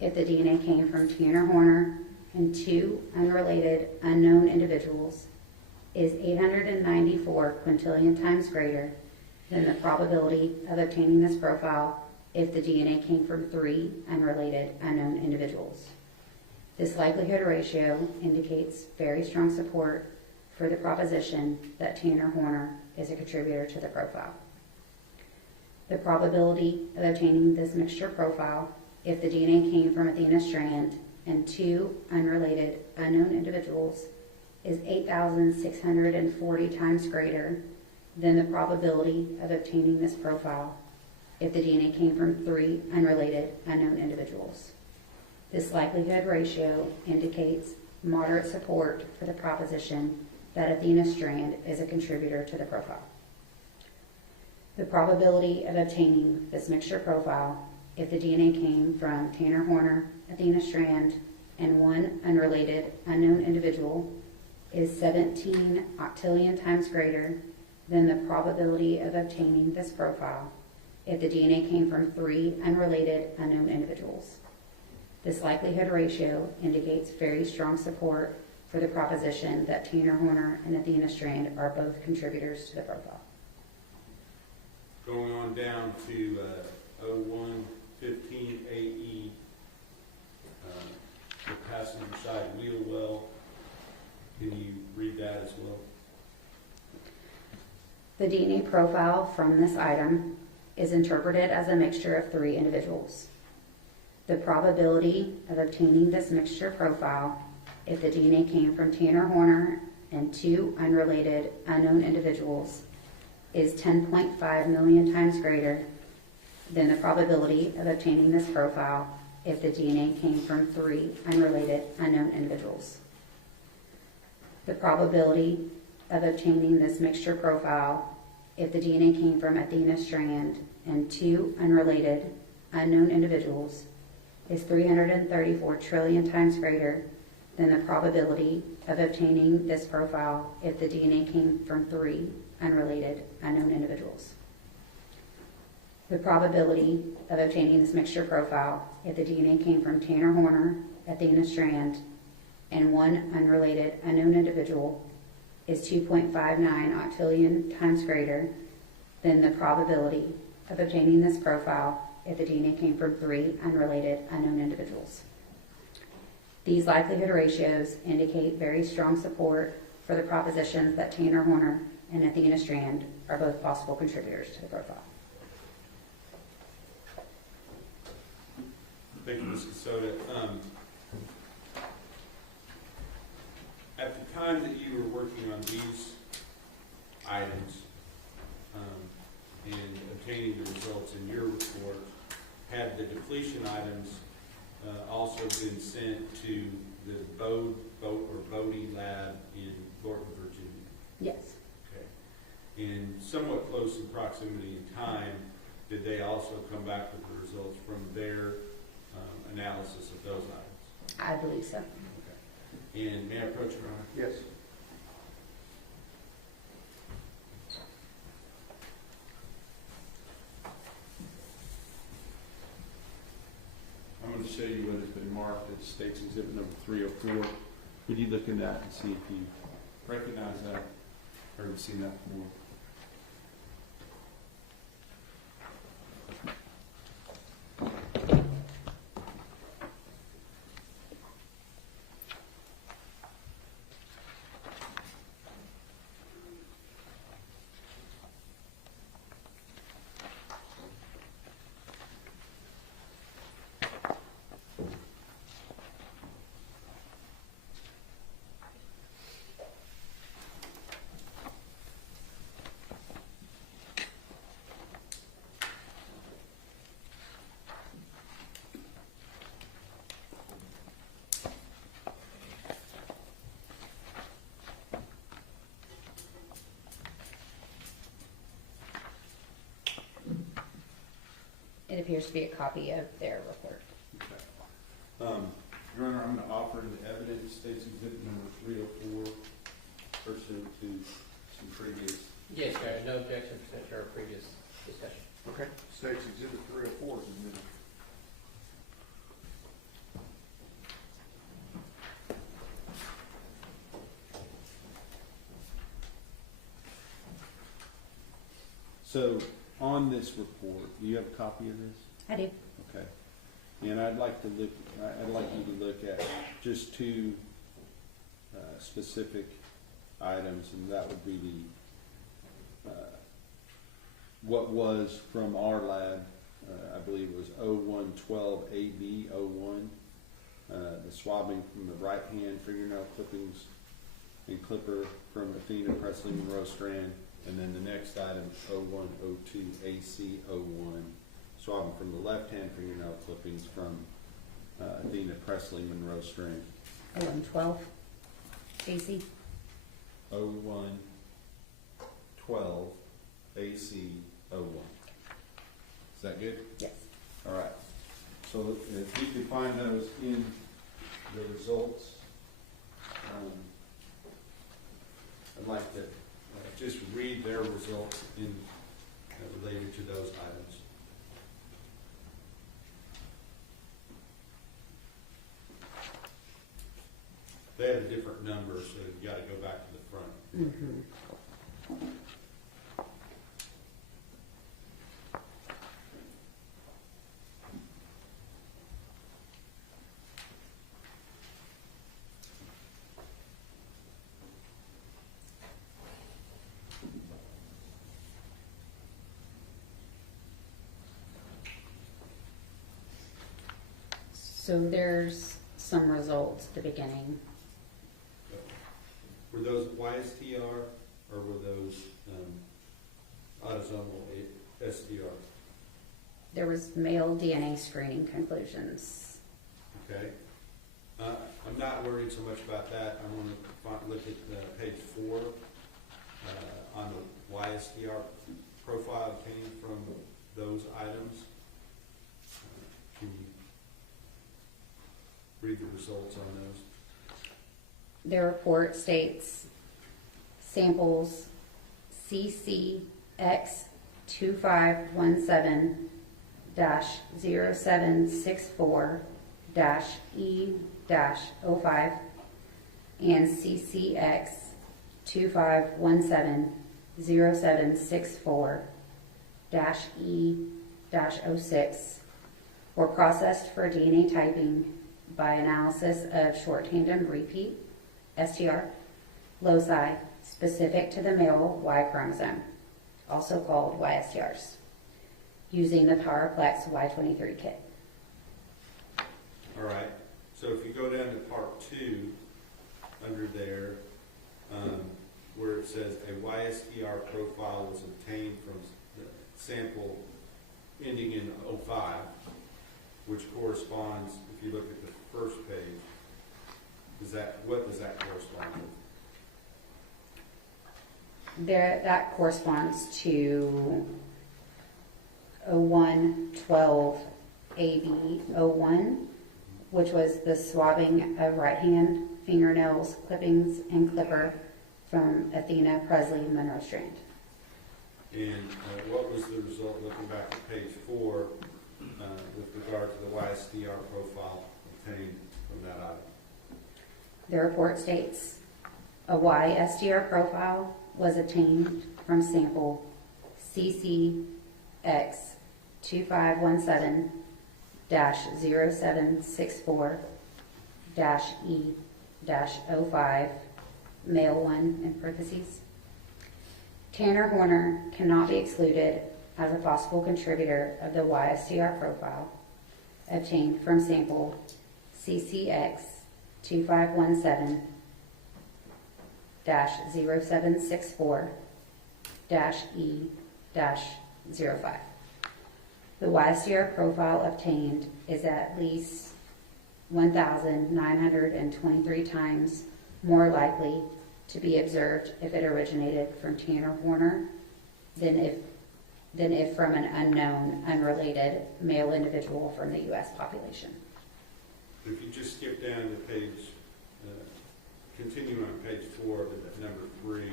if the DNA came from Tanner Horner and 2 unrelated unknown individuals is 894 quintillion times greater than the probability of obtaining this profile if the DNA came from 3 unrelated unknown individuals. This likelihood ratio indicates very strong support for the proposition that Tanner Horner is a contributor to the profile. The probability of obtaining this mixture profile if the DNA came from Athena Strand and 2 unrelated unknown individuals is 8,640 times greater than the probability of obtaining this profile if the DNA came from 3 unrelated unknown individuals. This likelihood ratio indicates moderate support for the proposition that Athena Strand is a contributor to the profile. The probability of obtaining this mixture profile if the DNA came from Tanner Horner, Athena Strand, and 1 unrelated unknown individual is 17 octillion times greater than the probability of obtaining this profile if the DNA came from 3 unrelated unknown individuals. This likelihood ratio indicates very strong support for the proposition that Tanner Horner and Athena Strand are both contributors to the profile. Going on down to 0115 AE, the passenger side wheel well. Can you read that as well? The DNA profile from this item is interpreted as a mixture of 3 individuals. The probability of obtaining this mixture profile if the DNA came from Tanner Horner and 2 unrelated unknown individuals is 10.5 million times greater than the probability of obtaining this profile if the DNA came from 3 unrelated unknown individuals. The probability of obtaining this mixture profile if the DNA came from Athena Strand and 2 unrelated unknown individuals is 334 trillion times greater than the probability of obtaining this profile if the DNA came from 3 unrelated unknown individuals. The probability of obtaining this mixture profile if the DNA came from Tanner Horner, Athena Strand, and 1 unrelated unknown individual is 2.59 octillion times greater than the probability of obtaining this profile if the DNA came from 3 unrelated unknown individuals. These likelihood ratios indicate very strong support for the proposition that Tanner Horner and Athena Strand are both possible contributors to the profile. Thank you, Ms. Cossota. At the time that you were working on these items and obtaining the results in your report, had the depletion items also been sent to the Bode Lab in Thornton, Virginia? Yes. Okay. And somewhat close in proximity in time, did they also come back with the results from their analysis of those items? I believe so. Okay. And may I approach Your Honor? Yes. I'm going to show you what has been marked as State's Exhibit number 304. Could you look in that and see if you recognize that or have seen that before? It appears to be a copy of their report. Okay. Your Honor, I'm going to offer the evidence, State's Exhibit number 304. pursuant to some previous. Yes, Chair, no objection to our previous discussion. Okay. States Exhibit 304 is admitted. So, on this report, do you have a copy of this? I do. Okay. And I'd like you to look at just two specific items, and that would be the, what was from our lab, I believe it was 0112 AB 01, the swabbing from the right hand fingernail clippings and clipper from Athena Presley Monroe Strand, and then the next item 0102 AC 01, swabbing from the left hand fingernail clippings from Athena Presley Monroe Strand. 0112 AC. 0112 AC 01. Is that good? Yes. All right. So if you can find those in the results, I'd like to just read their results in related to those items. They had a different number, so you got to go back to the front. Mm-hmm. So there's some results at the beginning. Were those Y-STR or were those Autosomal STR? There was male DNA screening conclusions. Okay. I'm not worried so much about that. I want to look at page 4 on the Y-STR profile obtained from those items. Can you read the results on those? Their report states samples CCX2517-0764-E-05 and CCX2517-0764-E-06 were processed for DNA typing by analysis of short tandem repeat STR loci specific to the male Y chromosome, also called Y-STRs, using the PowerPlex Y23 kit. All right. So if you go down to part 2, under there, where it says a Y-STR profile was obtained from the sample ending in 05, which corresponds, if you look at the first page, what does that correspond with? That corresponds to 0112 AB 01, which was the swabbing of right hand fingernails, clippings, and clipper from Athena Presley Monroe Strand. And what was the result, looking back at page 4, with regard to the Y-STR profile obtained from that item? The report states a Y-STR profile was obtained from sample CCX2517-0764-E-05, male 1 in parentheses. Tanner Horner cannot be excluded as a possible contributor of the Y-STR profile obtained from sample CCX2517-0764-E-05. The Y-STR profile obtained is at least 1,923 times more likely to be observed if it originated from Tanner Horner than if from an unknown, unrelated male individual from the U.S. population. If you just skip down to page continuing on page 4, but at number 3, I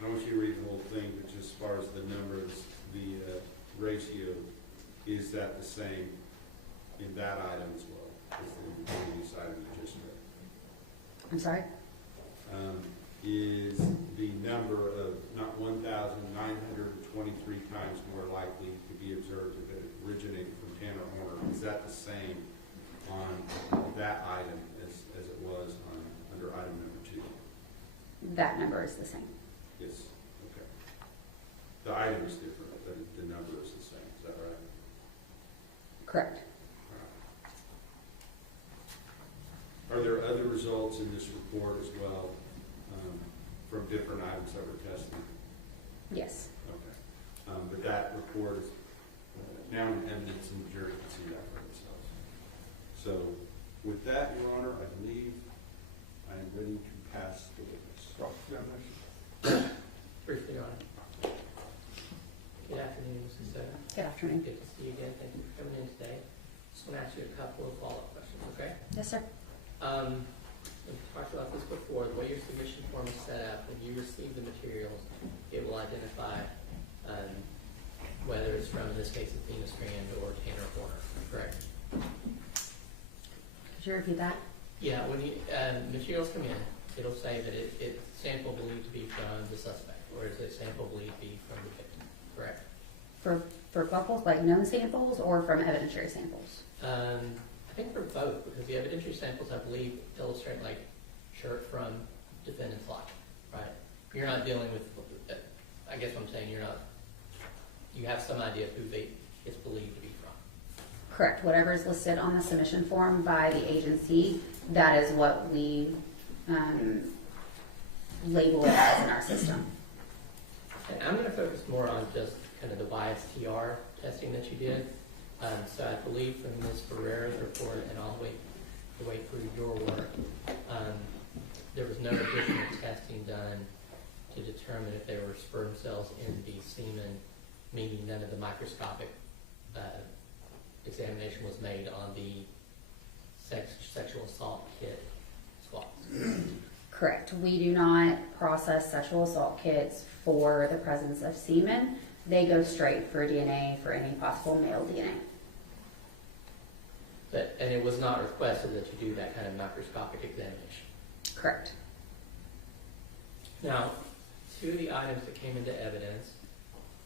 don't want you to read the whole thing, but just as far as the numbers, the ratio, is that the same in that item as well as the previous item you just read? I'm sorry? Is the number of not 1,923 times more likely to be observed if it originated from Tanner Horner, is that the same on that item as it was under item number 2? That number is the same. Yes, okay. The item is different, but the number is the same, is that right? Correct. Are there other results in this report as well from different items that were tested? Yes. Okay. But that report is now in evidence and the jury can see that for themselves. So with that, Your Honor, I believe I am ready to pass the witness. Briefly, Your Honor. Good afternoon, Ms. Cossota. Good afternoon. Good to see you again. Thank you for coming in today. Just want to ask you a couple of follow-up questions, okay? Yes, sir. We've talked about this before. The way your submission form is set up, when you receive the materials, it will identify whether it's from, in this case, Athena Strand or Tanner Horner, correct? Could you repeat that? Yeah, when you, materials come in, it'll say that it's sample believed to be from the suspect, or is it sample believed to be from the victim, correct? For both, like known samples or from evidentiary samples? I think for both, because the evidentiary samples, I believe, illustrate like shirt from defendant's life, right? You're not dealing with, I guess what I'm saying, you have some idea of who it's believed to be from. Correct. Whatever is listed on the submission form by the agency, that is what we label it as in our system. And I'm going to focus more on just kind of the Y-STR testing that you did. So I believe from Ms. Ferrera's report and all the way through your work, there was no additional testing done to determine if there were sperm cells in the semen, meaning none of the microscopic examination was made on the sexual assault kit swabs. Correct. We do not process sexual assault kits for the presence of semen. They go straight for DNA for any possible male DNA. And it was not requested that you do that kind of microscopic examination. Correct. Now, two of the items that came into evidence,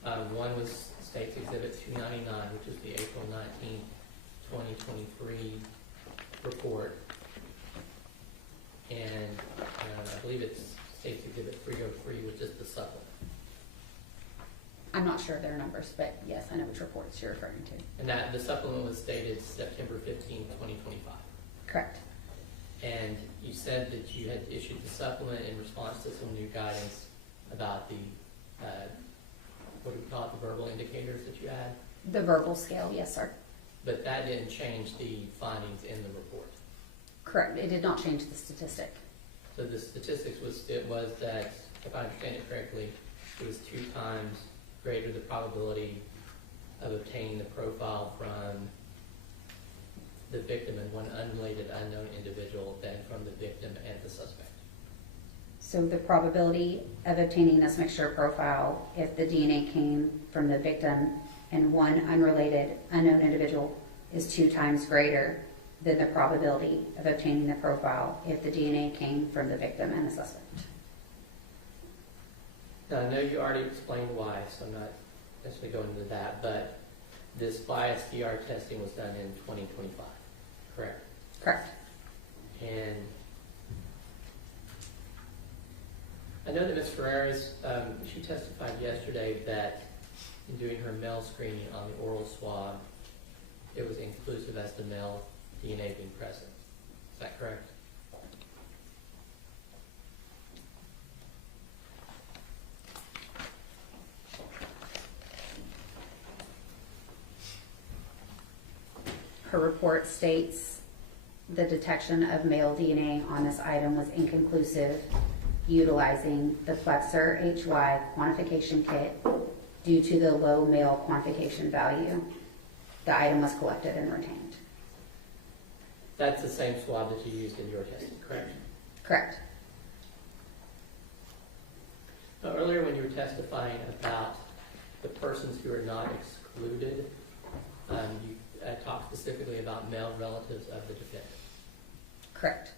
one was State's Exhibit 299, which is the April 19, 2023 report, and I believe it's State's Exhibit 303, which is the supplement. I'm not sure of their numbers, but yes, I know which reports you're referring to. And that the supplement was dated September 15, 2025. Correct. And you said that you had issued the supplement in response to some new guidance about the, what do we call it, the verbal indicators that you had? The verbal scale, yes, sir. But that didn't change the findings in the report. Correct. It did not change the statistic. So the statistics was that, if I understand it correctly, it was 2 times greater the probability of obtaining the profile from the victim and one unrelated unknown individual than from the victim and the suspect. So the probability of obtaining this mixture profile if the DNA came from the victim and one unrelated unknown individual is 2 times greater than the probability of obtaining the profile if the DNA came from the victim and the suspect. Now, I know you already explained why, so I'm not necessarily going into that, but this Y-STR testing was done in 2025, correct? Correct. And I know that Ms. Ferrera's, she testified yesterday that in doing her male screening on the oral swab, it was inclusive as the male DNA being present. Is that correct? Her report states the detection of male DNA on this item was inconclusive, utilizing the Plexer HY quantification kit due to the low male quantification value. The item was collected and retained. That's the same swab that you used in your testing, correct? Correct. Now, earlier when you were testifying about the persons who are not excluded, you talked specifically about male relatives of the defendant. Correct.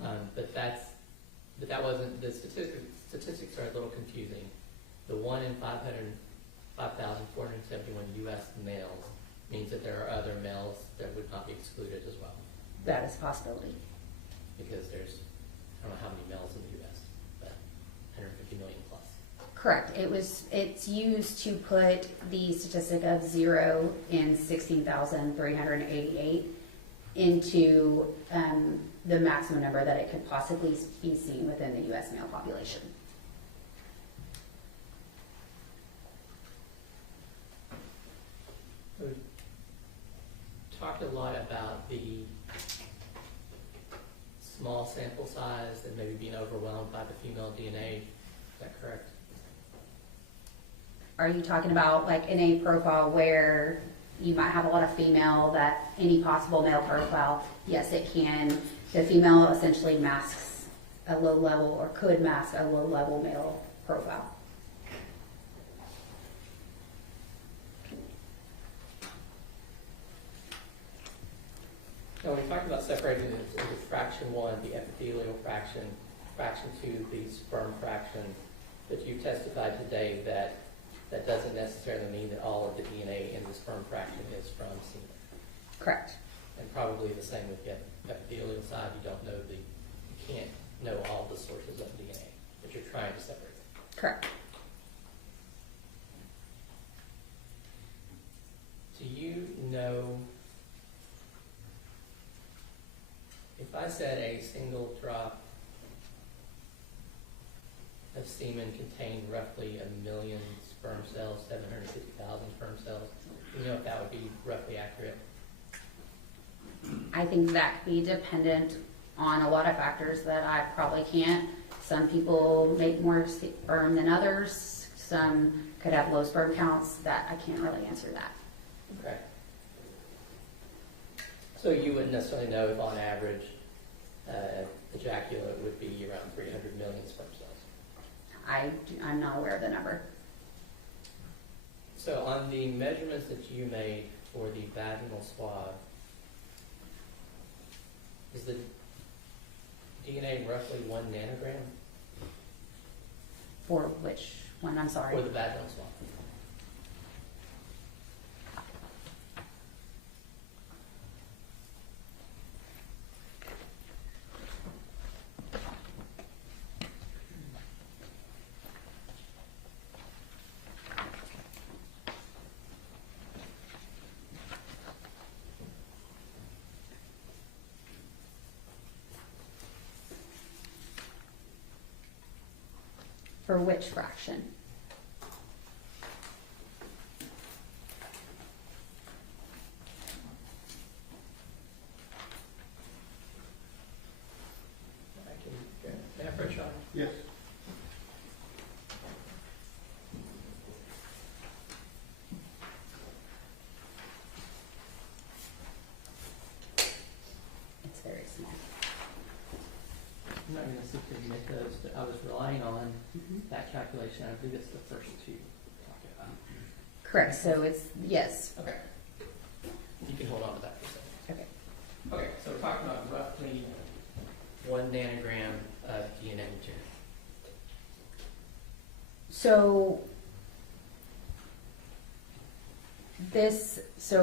But that wasn't, the statistics are a little confusing. The 1 in 5,471 U.S. males means that there are other males that would not be excluded as well. That is a possibility. Because there's, I don't know how many males in the U.S., but 150 million plus. Correct. It's used to put the statistic of 0 in 16,388 into the maximum number that it could possibly be seen within the U.S. male population. We talked a lot about the small sample size and maybe being overwhelmed by the female DNA. Is that correct? Are you talking about like in a profile where you might have a lot of female that any possible male profile? Yes, it can. The female essentially masks a low level or could mask a low level male profile. Now, we talked about separating it into fraction 1, the epithelial fraction, fraction 2, the sperm fraction, but you testified today that that doesn't necessarily mean that all of the DNA in the sperm fraction is from semen. Correct. And probably the same with the epithelial side. You don't know you can't know all the sources of DNA, but you're trying to separate them. Correct. Do you know, if I said a single drop of semen contained roughly 1 million sperm cells, 750,000 sperm cells, do you know if that would be roughly accurate? I think that could be dependent on a lot of factors that I probably can't. Some people make more sperm than others. Some could have low sperm counts. That I can't really answer that. Okay. So you wouldn't necessarily know if on average ejaculate would be around 300 million sperm cells. I'm not aware of the number. So on the measurements that you made for the vaginal swab, is the DNA roughly 1 nanogram? For which one? I'm sorry. For the vaginal swab. For which fraction? Can I have a shot? Yes. It's very small. I'm not going to seek to admit those, but I was relying on that calculation. I believe it's the first two we're talking about. Correct. So it's yes. Okay. You can hold on to that for a second. Okay. Okay, so we're talking about roughly 1 nanogram of DNA material. So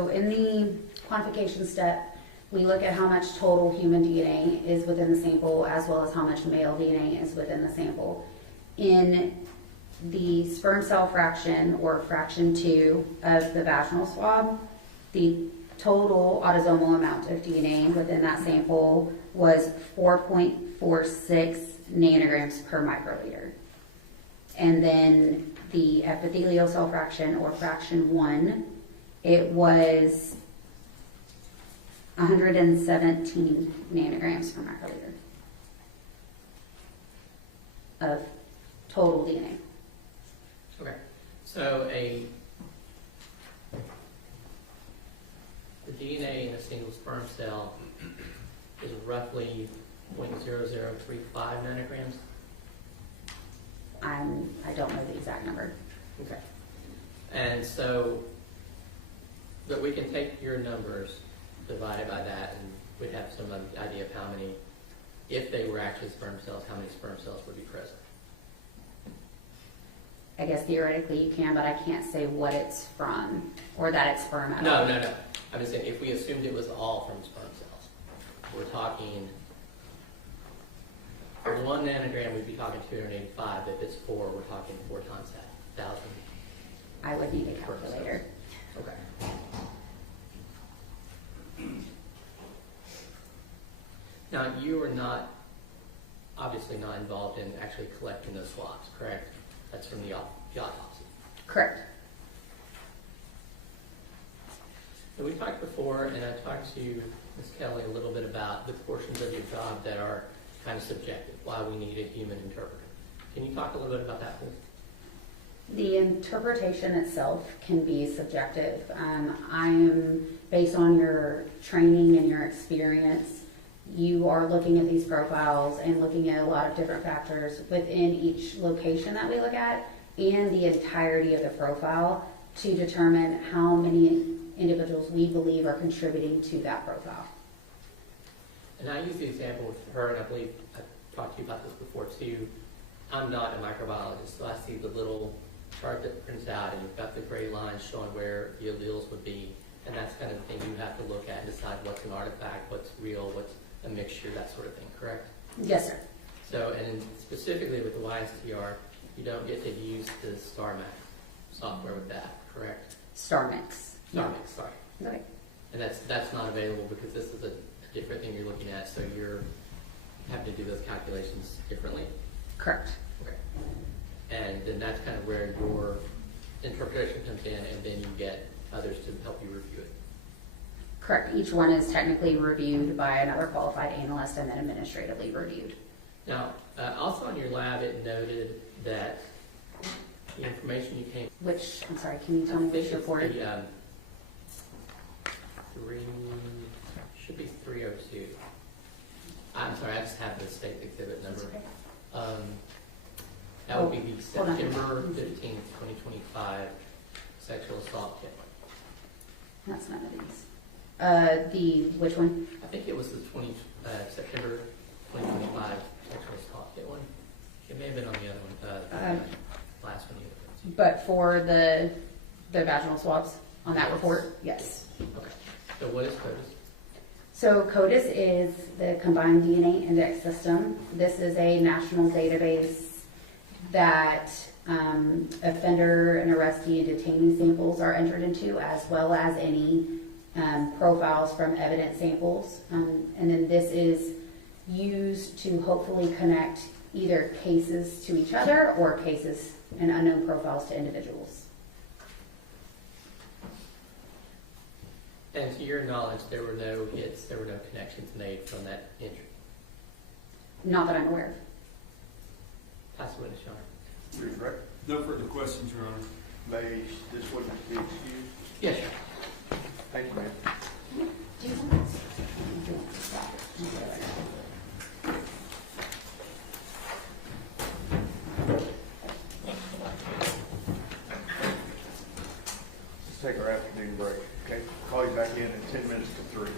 in the quantification step, we look at how much total human DNA is within the sample as well as how much male DNA is within the sample. In the sperm cell fraction, or fraction 2 of the vaginal swab, the total autosomal amount of DNA within that sample was 4.46 nanograms per microliter. And then the epithelial cell fraction, or fraction 1, it was 117 nanograms per microliter of total DNA. Okay, so the DNA in a single sperm cell is roughly 0.0035 nanograms. I don't know the exact number. Okay. And so, but we can take your numbers divided by that, and we'd have some idea of how many, if they were actually sperm cells, how many sperm cells would be present. I guess theoretically you can, but I can't say what it's from or that it's sperm at all. No. I'm just saying, if we assumed it was all from sperm cells, we're talking, for 1 nanogram, we'd be talking 285. If it's 4, we're talking 4 times that, 1,000. I would need a calculator. Okay. Now, you are not, obviously not involved in actually collecting those swabs, correct? That's from the autopsy. Correct. So we talked before, and I talked to Ms. Kelly a little bit about the portions of your job that are kind of subjective, why we need a human interpreter. Can you talk a little bit about that, please? The interpretation itself can be subjective. I am, based on your training and your experience, you are looking at these profiles and looking at a lot of different factors within each location that we look at and the entirety of the profile to determine how many individuals we believe are contributing to that profile. And I use the example with her, and I believe I've talked to you about this before too. I'm not a microbiologist, so I see the little chart that prints out, and you've got the gray lines showing where the alleles would be, and that's kind of the thing you have to look at and decide what's an artifact, what's real, what's a mixture, that sort of thing, correct? Yes, sir. So, and specifically with the Y-STR, you don't get to use the StarMax software with that, correct? StarMix. StarMix, sorry. Okay. And that's not available because this is a different thing you're looking at, so you're having to do those calculations differently. Correct. Okay. And then that's kind of where your interpretation comes in, and then you get others to help you review it. Correct. Each one is technically reviewed by another qualified analyst and then administratively reviewed. Now, also in your lab, it noted that the information you came. Which, I'm sorry, can you tell me which report? Should be 302. I'm sorry, I just have the state exhibit number. Okay. That would be the Hold on. September 15th, 2025 sexual assault kit. That's none of these. Which one? I think it was the September 2025 sexual assault kit one. It may have been on the other one, last one. But for the vaginal swabs on that report? Yes. Okay. So what is CODIS? So CODIS is the Combined DNA Index System. This is a national database that offender and arrestee and detainee samples are entered into, as well as any profiles from evidence samples. And then this is used to hopefully connect either cases to each other or cases and unknown profiles to individuals. And to your knowledge, there were no hits, there were no connections made from that entry. Not that I'm aware of. Pass the witness, Your Honor. Please, Rick. No further questions, Your Honor. May this witness be excused? Yes, sir. Thank you, ma'am. Do you want this? Let's take our afternoon break, okay? Call you back in 10 minutes to 3.